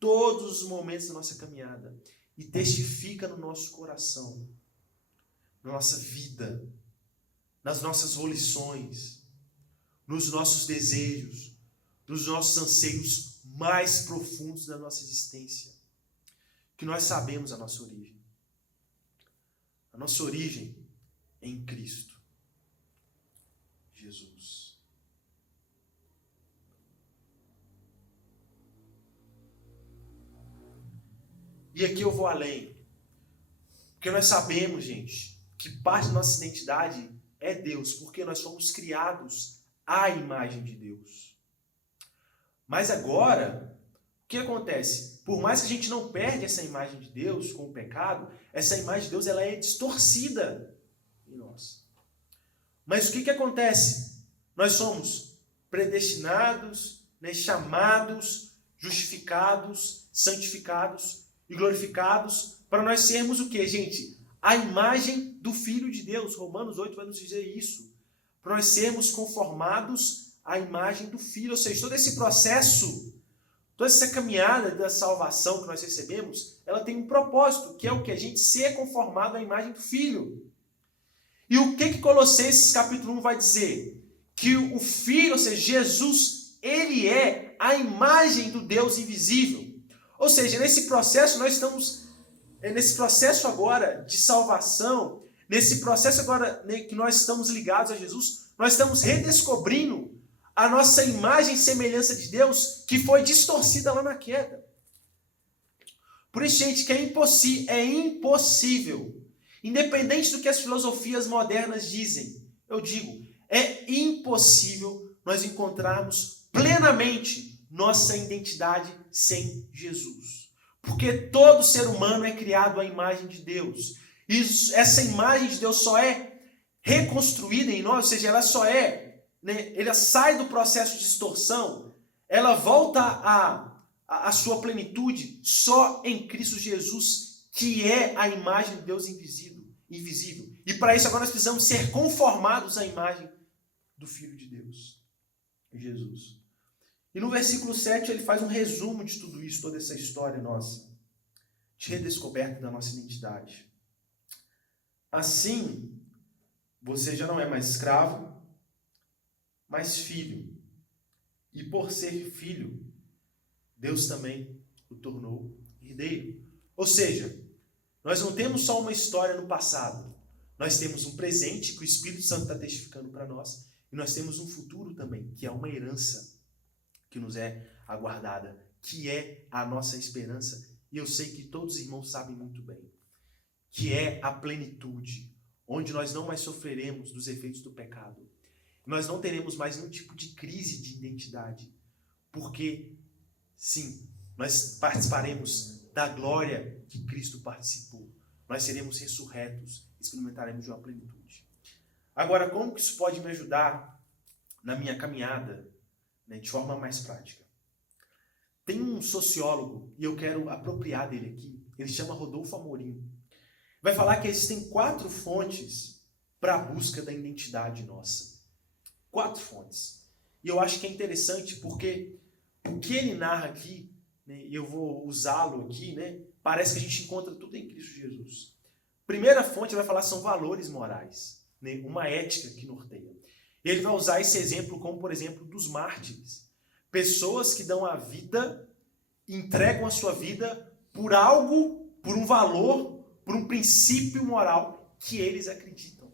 todos os momentos da nossa caminhada e testifica no nosso coração, na nossa vida, nas nossas volições, nos nossos desejos, nos nossos anseios mais profundos da nossa existência, que nós sabemos a nossa origem. A nossa origem é em Cristo Jesus. E aqui eu vou além. Porque nós sabemos, gente, que parte da nossa identidade é Deus. Porque nós fomos criados a imagem de Deus. Mas agora, o que acontece? Por mais que a gente não perde essa imagem de Deus com o pecado, essa imagem de Deus ela é distorcida em nós. Mas o que acontece? Nós somos predestinados, chamados, justificados, santificados e glorificados para nós sermos o quê, gente? A imagem do Filho de Deus. Romanos 8 vai nos dizer isso. Para nós sermos conformados à imagem do Filho. Ou seja, todo esse processo, toda essa caminhada da salvação que nós recebemos, ela tem um propósito, que é o que? A gente ser conformado à imagem do Filho. E o que Colossenses capítulo 1 vai dizer? Que o Filho, ou seja, Jesus, ele é a imagem do Deus invisível. Ou seja, nesse processo nós estamos, nesse processo agora de salvação, nesse processo agora que nós estamos ligados a Jesus, nós estamos redescobrindo a nossa imagem e semelhança de Deus que foi distorcida lá na queda. Por isso, gente, que é impossível, independente do que as filosofias modernas dizem, eu digo, é impossível nós encontrarmos plenamente nossa identidade sem Jesus. Porque todo ser humano é criado à imagem de Deus. E essa imagem de Deus só é reconstruída em nós, ou seja, ela só ela sai do processo de distorção, ela volta à sua plenitude só em Cristo Jesus, que é a imagem de Deus invisível. E para isso agora nós precisamos ser conformados à imagem do Filho de Deus, Jesus. E no versículo 7 ele faz um resumo de tudo isso, toda essa história nossa, de redescoberta da nossa identidade. Assim, você já não é mais escravo, mas filho. E por ser filho, Deus também o tornou herdeiro. Ou seja, nós não temos só uma história no passado. Nós temos um presente que o Espírito Santo está testificando para nós. E nós temos um futuro também, que é uma herança que nos é aguardada, que é a nossa esperança. E eu sei que todos os irmãos sabem muito bem. Que é a plenitude, onde nós não mais sofreremos dos efeitos do pecado. Nós não teremos mais nenhum tipo de crise de identidade. Porque, sim, nós participaremos da glória que Cristo participou. Nós seremos ressurretos, experimentaremos de uma plenitude. Agora, como que isso pode me ajudar na minha caminhada, de forma mais prática? Tem um sociólogo, e eu quero apropriar dele aqui, ele chama Rodolfo Amorim. Vai falar que existem 4 fontes para a busca da identidade nossa. 4 fontes. E eu acho que é interessante porque o que ele narra aqui, e eu vou usá-lo aqui, parece que a gente encontra tudo em Cristo Jesus. Primeira fonte, ele vai falar, são valores morais, uma ética que norteia. Ele vai usar esse exemplo como, por exemplo, dos mártires. Pessoas que dão a vida, entregam a sua vida por algo, por um valor, por um princípio moral que eles acreditam,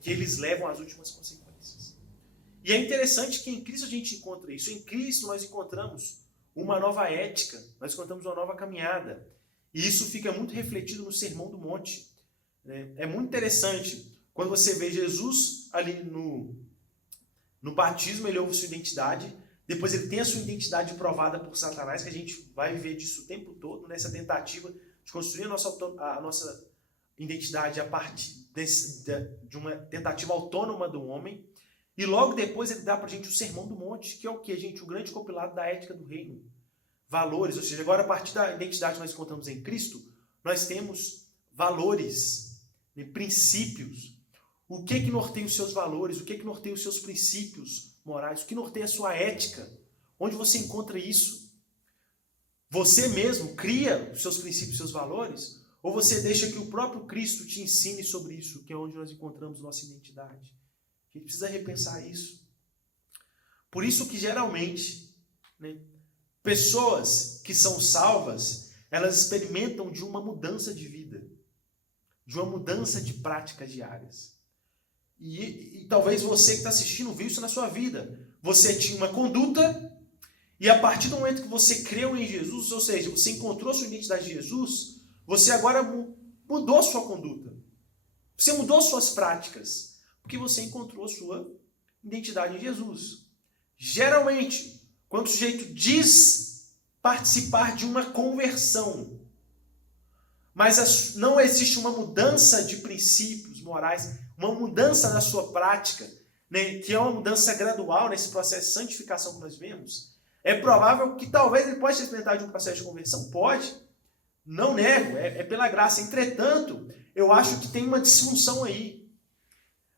que eles levam às últimas consequências. E é interessante que em Cristo a gente encontra isso. Em Cristo nós encontramos uma nova ética, nós encontramos uma nova caminhada. E isso fica muito refletido no Sermão do Monte. É muito interessante. Quando você vê Jesus ali no batismo, ele ouve sua identidade. Depois ele tem a sua identidade provada por Satanás, que a gente vai viver disso o tempo todo, nessa tentativa de construir a nossa identidade a partir de uma tentativa autônoma do homem. E logo depois ele dá para a gente o Sermão do Monte, que é o que, gente? O grande compilado da ética do reino. Valores, ou seja, agora a partir da identidade que nós encontramos em Cristo, nós temos valores, princípios. O que norteia os seus valores? O que norteia os seus princípios morais? O que norteia a sua ética? Onde você encontra isso? Você mesmo cria os seus princípios e seus valores? Ou você deixa que o próprio Cristo te ensine sobre isso, que é onde nós encontramos nossa identidade? A gente precisa repensar isso. Por isso que geralmente, pessoas que são salvas, elas experimentam de uma mudança de vida, de uma mudança de práticas diárias. E talvez você que está assistindo viu isso na sua vida. Você tinha uma conduta e a partir do momento que você creu em Jesus, ou seja, você encontrou a sua identidade de Jesus, você agora mudou sua conduta. Você mudou suas práticas, porque você encontrou a sua identidade em Jesus. Geralmente, quando o sujeito diz participar de uma conversão, mas não existe uma mudança de princípios morais, uma mudança da sua prática, né, que é uma mudança gradual nesse processo de santificação que nós vemos, é provável que talvez ele possa experimentar de um processo de conversão. Pode. Não nego, é pela graça. Entretanto, eu acho que tem uma disfunção aí.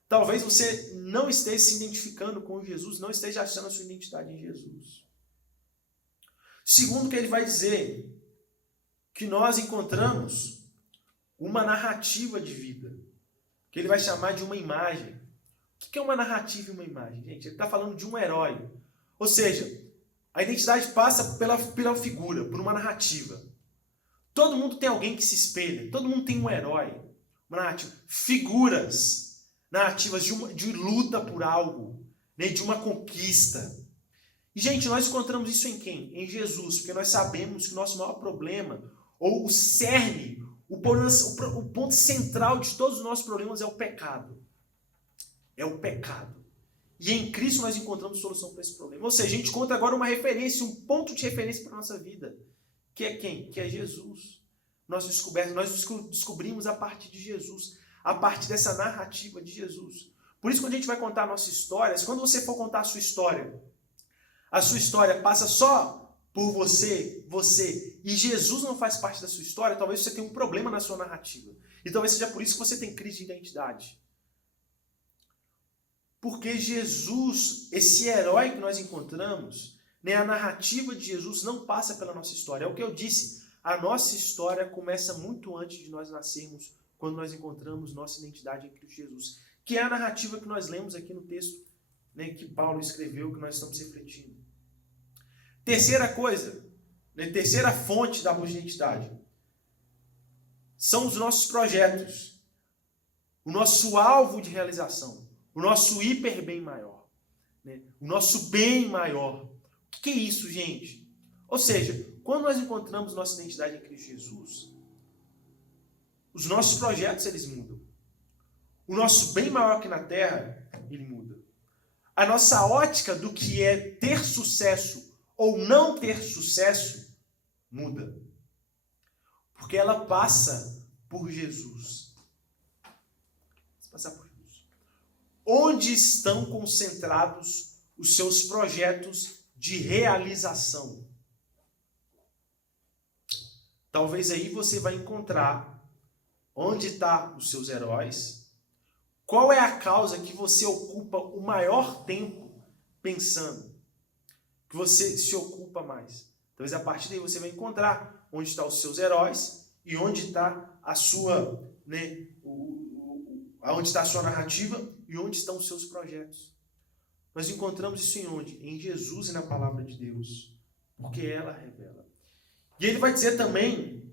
Talvez você não esteja se identificando com Jesus, não esteja achando a sua identidade em Jesus. Segundo, que ele vai dizer que nós encontramos uma narrativa de vida, que ele vai chamar de uma imagem. O que é uma narrativa e uma imagem? Gente, ele está falando de um herói. Ou seja, a identidade passa pela figura, por uma narrativa. Todo mundo tem alguém que se espelha, todo mundo tem um herói, uma narrativa. Figuras, narrativas de luta por algo, né, de uma conquista. E, gente, nós encontramos isso em quem? Em Jesus, porque nós sabemos que o nosso maior problema, ou o cerne, o ponto central de todos os nossos problemas é o pecado. É o pecado. E em Cristo nós encontramos solução para esse problema. Ou seja, a gente encontra agora uma referência, um ponto de referência para a nossa vida. Que é quem? Que é Jesus. Nós descobrimos a partir de Jesus, a partir dessa narrativa de Jesus. Por isso, quando a gente vai contar a nossa história, quando você for contar a sua história passa só por você, e Jesus não faz parte da sua história, talvez você tenha um problema na sua narrativa. E talvez seja por isso que você tem crise de identidade. Porque Jesus, esse herói que nós encontramos, né, a narrativa de Jesus não passa pela nossa história. É o que eu disse, a nossa história começa muito antes de nós nascermos, quando nós encontramos nossa identidade em Cristo Jesus. Que é a narrativa que nós lemos aqui no texto, né, que Paulo escreveu, que nós estamos refletindo. Terceira coisa, né, terceira fonte da nossa identidade, são os nossos projetos, o nosso alvo de realização, o nosso hiper bem maior, né, o nosso bem maior. O que é isso, gente? Ou seja, quando nós encontramos nossa identidade em Cristo Jesus, os nossos projetos eles mudam. O nosso bem maior aqui na Terra, ele muda. A nossa ótica do que é ter sucesso ou não ter sucesso, muda. Porque ela passa por Jesus. Passar por Jesus. Onde estão concentrados os seus projetos de realização? Talvez aí você vai encontrar onde estão os seus heróis, qual é a causa que você ocupa o maior tempo pensando, que você se ocupa mais. Talvez a partir daí você vai encontrar onde estão os seus heróis e onde está a sua, né, onde está a sua narrativa e onde estão os seus projetos. Nós encontramos isso em onde? Em Jesus e na palavra de Deus, porque ela revela. E ele vai dizer também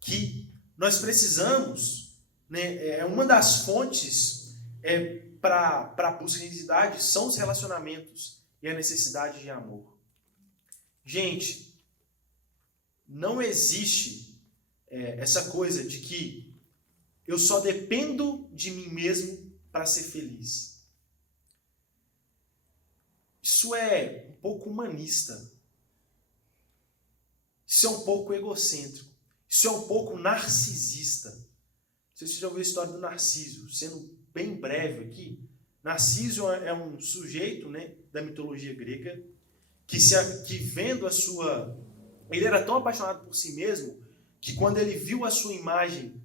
que nós precisamos, né, uma das fontes para a busca de identidade são os relacionamentos e a necessidade de amor. Gente, não existe essa coisa de que eu só dependo de mim mesmo para ser feliz. Isso é um pouco humanista. Isso é um pouco egocêntrico. Isso é um pouco narcisista. Não sei se você já ouviu a história do Narciso. Sendo bem breve aqui, Narciso é um sujeito, né, da mitologia grega que vendo a sua... Ele era tão apaixonado por si mesmo que quando ele viu a sua imagem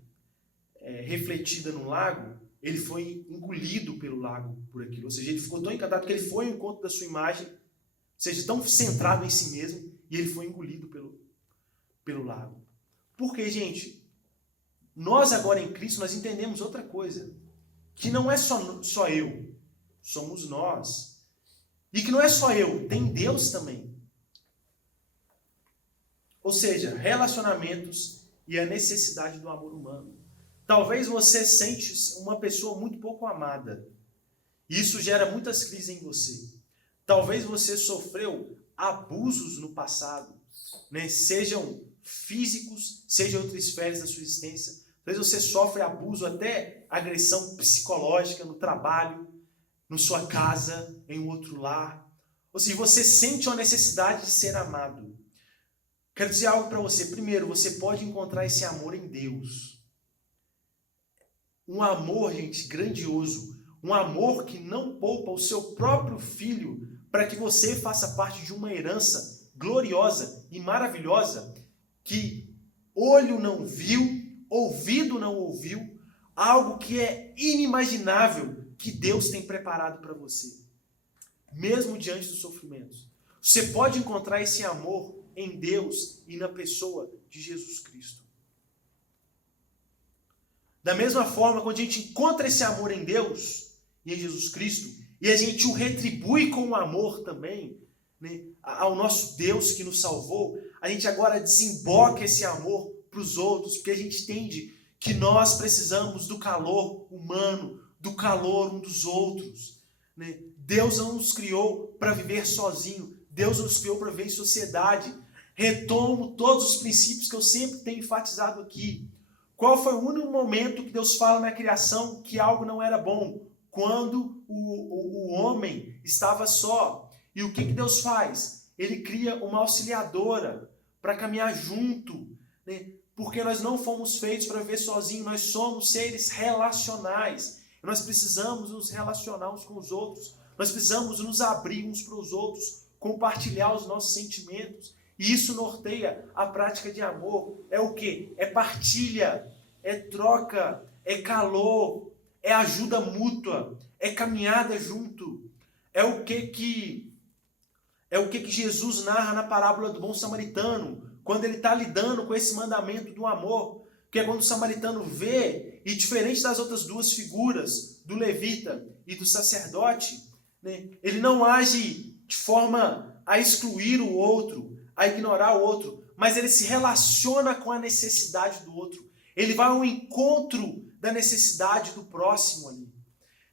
refletida no lago, ele foi engolido pelo lago por aquilo. Ou seja, ele ficou tão encantado que ele foi ao encontro da sua imagem, ou seja, tão centrado em si mesmo, e ele foi engolido pelo lago. Porque, gente, nós agora em Cristo, nós entendemos outra coisa, que não é só eu, somos nós. E que não é só eu, tem Deus também. Ou seja, relacionamentos e a necessidade do amor humano. Talvez você sente uma pessoa muito pouco amada. E isso gera muitas crises em você. Talvez você sofreu abusos no passado, né? Sejam físicos, sejam outras esferas da sua existência. Talvez você sofre abuso, até agressão psicológica no trabalho, na sua casa, em um outro lar. Ou seja, você sente uma necessidade de ser amado. Quero dizer algo para você. Primeiro, você pode encontrar esse amor em Deus. Um amor, gente, grandioso. Um amor que não poupa o seu próprio filho para que você faça parte de uma herança gloriosa e maravilhosa que olho não viu, ouvido não ouviu, algo que é inimaginável que Deus tem preparado para você. Mesmo diante dos sofrimentos. Você pode encontrar esse amor em Deus e na pessoa de Jesus Cristo. Da mesma forma, quando a gente encontra esse amor em Deus e em Jesus Cristo, e a gente o retribui com o amor também, né, ao nosso Deus que nos salvou, a gente agora desemboca esse amor para os outros, porque a gente entende que nós precisamos do calor humano, do calor um dos outros. Né? Deus não nos criou para viver sozinho, Deus nos criou para viver em sociedade. Retomo todos os princípios que eu sempre tenho enfatizado aqui. Qual foi o único momento que Deus fala na criação que algo não era bom? Quando o homem estava só. E o que Deus faz? Ele cria uma auxiliadora para caminhar junto. Né? Porque nós não fomos feitos para viver sozinhos, nós somos seres relacionais. Nós precisamos nos relacionar uns com os outros. Nós precisamos nos abrir uns para os outros, compartilhar os nossos sentimentos. E isso norteia a prática de amor. É o quê? É partilha, é troca, é calor, é ajuda mútua, é caminhada junto. É o que Jesus narra na parábola do bom samaritano, quando ele está lidando com esse mandamento do amor. Que é quando o samaritano vê, e diferente das outras duas figuras, do levita e do sacerdote, né, ele não age de forma a excluir o outro, a ignorar o outro, mas ele se relaciona com a necessidade do outro. Ele vai ao encontro da necessidade do próximo ali.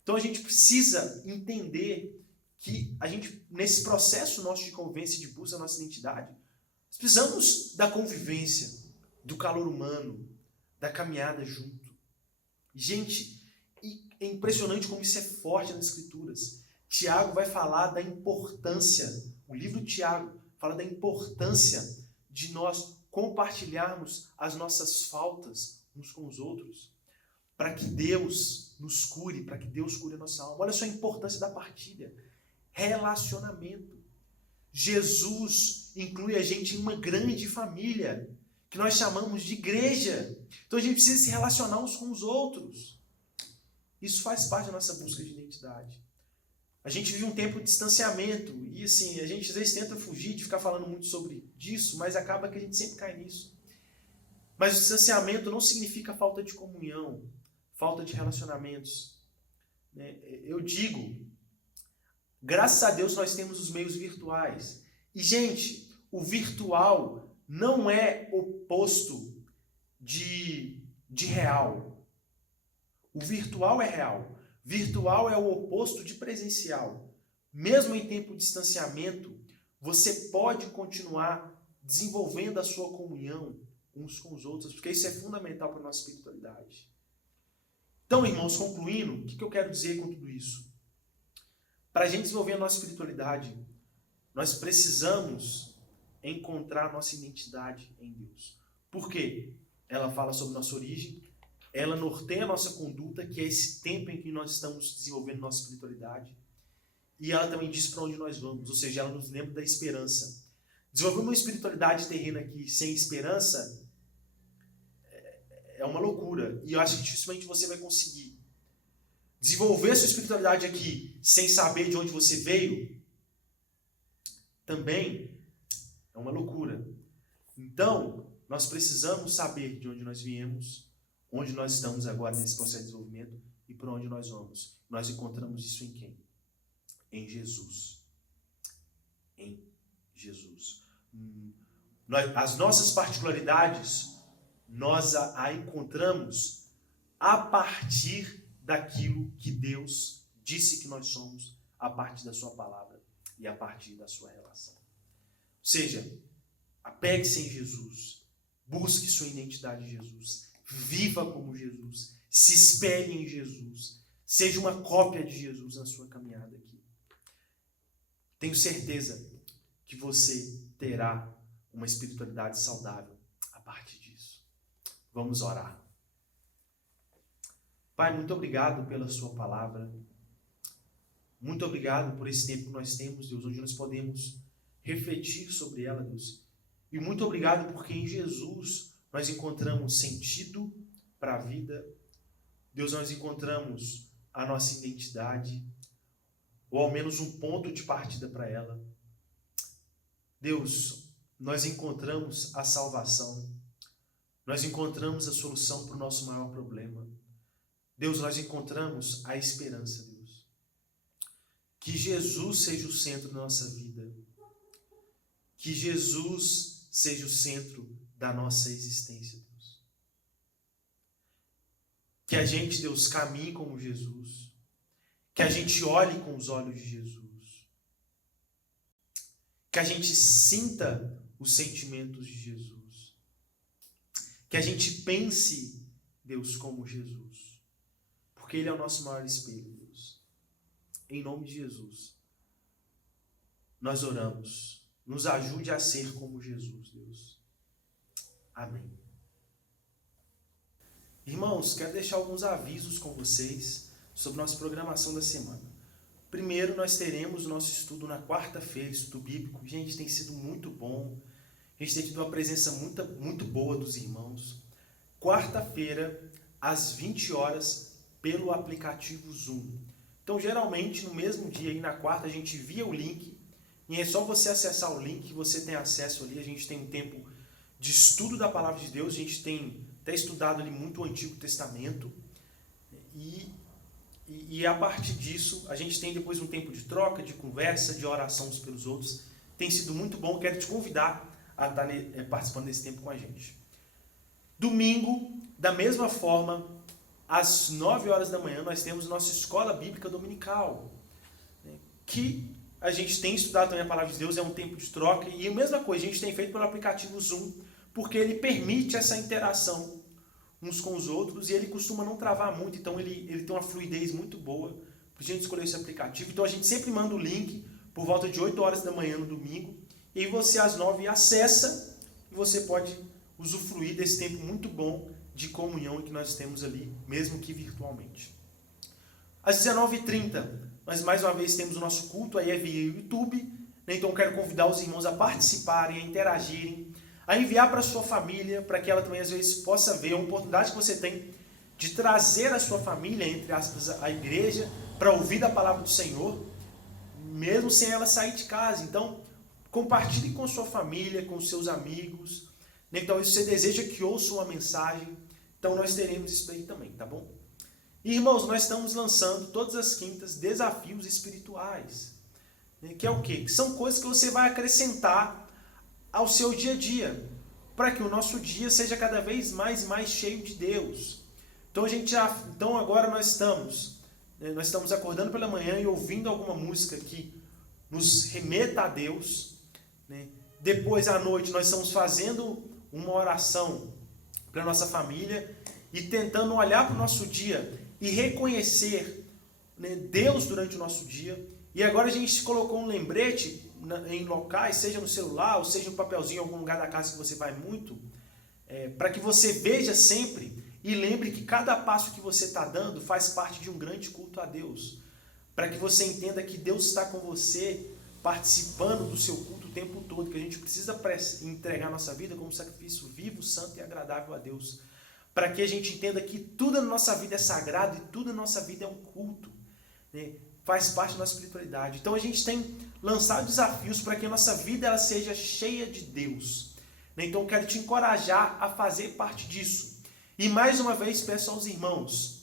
Então a gente precisa entender que a gente, nesse processo nosso de convivência e de busca da nossa identidade, nós precisamos da convivência, do calor humano, da caminhada junto. Gente, é impressionante como isso é forte nas Escrituras. Tiago vai falar da importância, o livro de Tiago fala da importância de nós compartilharmos as nossas faltas uns com os outros, para que Deus nos cure, para que Deus cure a nossa alma. Olha só a importância da partilha. Relacionamento. Jesus inclui a gente em uma grande família, que nós chamamos de igreja. Então a gente precisa se relacionar uns com os outros. Isso faz parte da nossa busca de identidade. A gente vive um tempo de distanciamento e assim, a gente às vezes tenta fugir de ficar falando muito sobre isso, mas acaba que a gente sempre cai nisso. Mas o distanciamento não significa falta de comunhão, falta de relacionamentos. Eu digo, graças a Deus nós temos os meios virtuais. E gente, o virtual não é oposto de real. O virtual é real. Virtual é o oposto de presencial. Mesmo em tempo de distanciamento, você pode continuar desenvolvendo a sua comunhão uns com os outros, porque isso é fundamental para a nossa espiritualidade. Então, irmãos, concluindo, o que eu quero dizer com tudo isso? Para a gente desenvolver a nossa espiritualidade, nós precisamos encontrar a nossa identidade em Deus. Por quê? Ela fala sobre nossa origem, ela norteia a nossa conduta, que é esse tempo em que nós estamos desenvolvendo nossa espiritualidade, e ela também diz para onde nós vamos, ou seja, ela nos lembra da esperança. Desenvolver uma espiritualidade terrena aqui sem esperança é uma loucura, e eu acho que dificilmente você vai conseguir. Desenvolver sua espiritualidade aqui sem saber de onde você veio também é uma loucura. Então, nós precisamos saber de onde nós viemos, onde nós estamos agora nesse processo de desenvolvimento e para onde nós vamos. Nós encontramos isso em quem? Em Jesus. Em Jesus. As nossas particularidades, nós a encontramos a partir daquilo que Deus disse que nós somos, a partir da sua palavra e a partir da sua relação. Ou seja, apegue-se em Jesus, busque sua identidade em Jesus, viva como Jesus, se espelhe em Jesus, Seja uma cópia de Jesus na sua caminhada aqui. Tenho certeza que você terá uma espiritualidade saudável a partir disso. Vamos orar. Pai, muito obrigado pela sua palavra. Muito obrigado por esse tempo que nós temos, Deus, onde nós podemos refletir sobre ela, Deus. E muito obrigado porque em Jesus nós encontramos sentido para a vida. Deus, nós encontramos a nossa identidade, ou ao menos um ponto de partida para ela. Deus, nós encontramos a salvação. Nós encontramos a solução para o nosso maior problema. Deus, nós encontramos a esperança, Deus. Que Jesus seja o centro da nossa vida. Que Jesus seja o centro da nossa existência, Deus. Que a gente, Deus, caminhe como Jesus. Que a gente olhe com os olhos de Jesus. Que a gente sinta os sentimentos de Jesus. Que a gente pense, Deus, como Jesus. Porque Ele é o nosso maior espelho, Deus. Em nome de Jesus, nós oramos. Nos ajude a ser como Jesus, Deus. Amém. Irmãos, quero deixar alguns avisos com vocês sobre nossa programação da semana. Primeiro, nós teremos o nosso estudo na quarta-feira, estudo bíblico. Gente, tem sido muito bom. A gente tem tido uma presença muito boa dos irmãos. Quarta-feira, às 20 horas, pelo aplicativo Zoom. Então, geralmente, no mesmo dia, aí na quarta, a gente envia o link. E é só você acessar o link que você tem acesso ali. A gente tem um tempo de estudo da Palavra de Deus. A gente tem até estudado ali muito o Antigo Testamento. E a partir disso, a gente tem depois um tempo de troca, de conversa, de oração uns pelos outros. Tem sido muito bom. Quero te convidar a estar participando desse tempo com a gente. Domingo, da mesma forma, às 9 horas da manhã, nós temos nossa Escola Bíblica Dominical, que a gente tem estudado também a Palavra de Deus, é um tempo de troca. E a mesma coisa a gente tem feito pelo aplicativo Zoom, porque ele permite essa interação uns com os outros e ele costuma não travar muito, então ele tem uma fluidez muito boa para a gente escolher esse aplicativo. Então a gente sempre manda o link por volta de 8 horas da manhã no domingo, e aí você às 9 acessa e você pode usufruir desse tempo muito bom de comunhão que nós temos ali, mesmo que virtualmente. Às 19h30, nós mais uma vez temos o nosso culto, aí é via YouTube, né? Então eu quero convidar os irmãos a participarem, a interagirem, a enviar para a sua família, para que ela também às vezes possa ver a oportunidade que você tem de trazer a sua família, entre aspas, à igreja, para ouvir da palavra do Senhor, mesmo sem ela sair de casa. Então, compartilhe com sua família, com seus amigos, né? Então, se você deseja que ouça uma mensagem, então nós teremos isso aí também, tá bom? E, irmãos, nós estamos lançando todas as quintas desafios espirituais, né? Que é o quê? Que são coisas que você vai acrescentar ao seu dia a dia, para que o nosso dia seja cada vez mais e mais cheio de Deus. Então agora nós estamos acordando pela manhã e ouvindo alguma música que nos remeta a Deus, né? Depois à noite nós estamos fazendo uma oração para a nossa família e tentando olhar para o nosso dia e reconhecer, né, Deus durante o nosso dia. E agora a gente colocou um lembrete em locais, seja no celular ou seja no papelzinho em algum lugar da casa que você vai muito, para que você veja sempre e lembre que cada passo que você está dando faz parte de um grande culto a Deus, para que você entenda que Deus está com você, participando do seu culto o tempo todo, que a gente precisa entregar a nossa vida como um sacrifício vivo, santo e agradável a Deus, para que a gente entenda que tudo na nossa vida é sagrado e tudo na nossa vida é um culto, né? Faz parte da nossa espiritualidade. Então a gente tem lançado desafios para que a nossa vida ela seja cheia de Deus, né? Então eu quero te encorajar a fazer parte disso. E mais uma vez peço aos irmãos,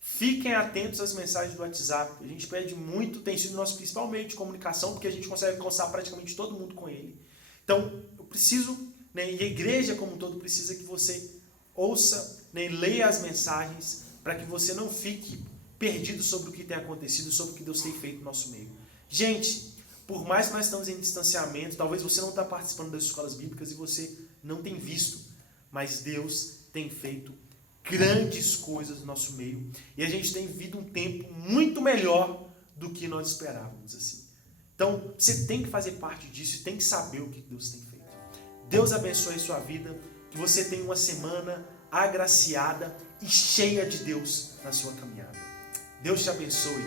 fiquem atentos às mensagens do WhatsApp. A gente pede muito, tem sido o nosso principal meio de comunicação, porque a gente consegue alcançar praticamente todo mundo com ele. Então eu preciso, né, e a igreja como um todo precisa que você ouça, né, leia as mensagens, para que você não fique perdido sobre o que tem acontecido, sobre o que Deus tem feito no nosso meio. Gente, por mais que nós estamos em distanciamento, talvez você não está participando das escolas bíblicas e você não tem visto, mas Deus tem feito grandes coisas no nosso meio e a gente tem vivido um tempo muito melhor do que nós esperávamos assim. Então, você tem que fazer parte disso e tem que saber o que Deus tem feito. Deus abençoe a sua vida, que você tenha uma semana agraciada e cheia de Deus na sua caminhada. Deus te abençoe.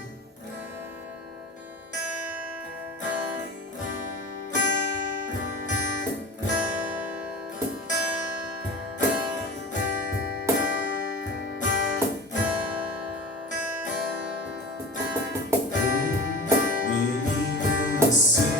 Menino nasceu.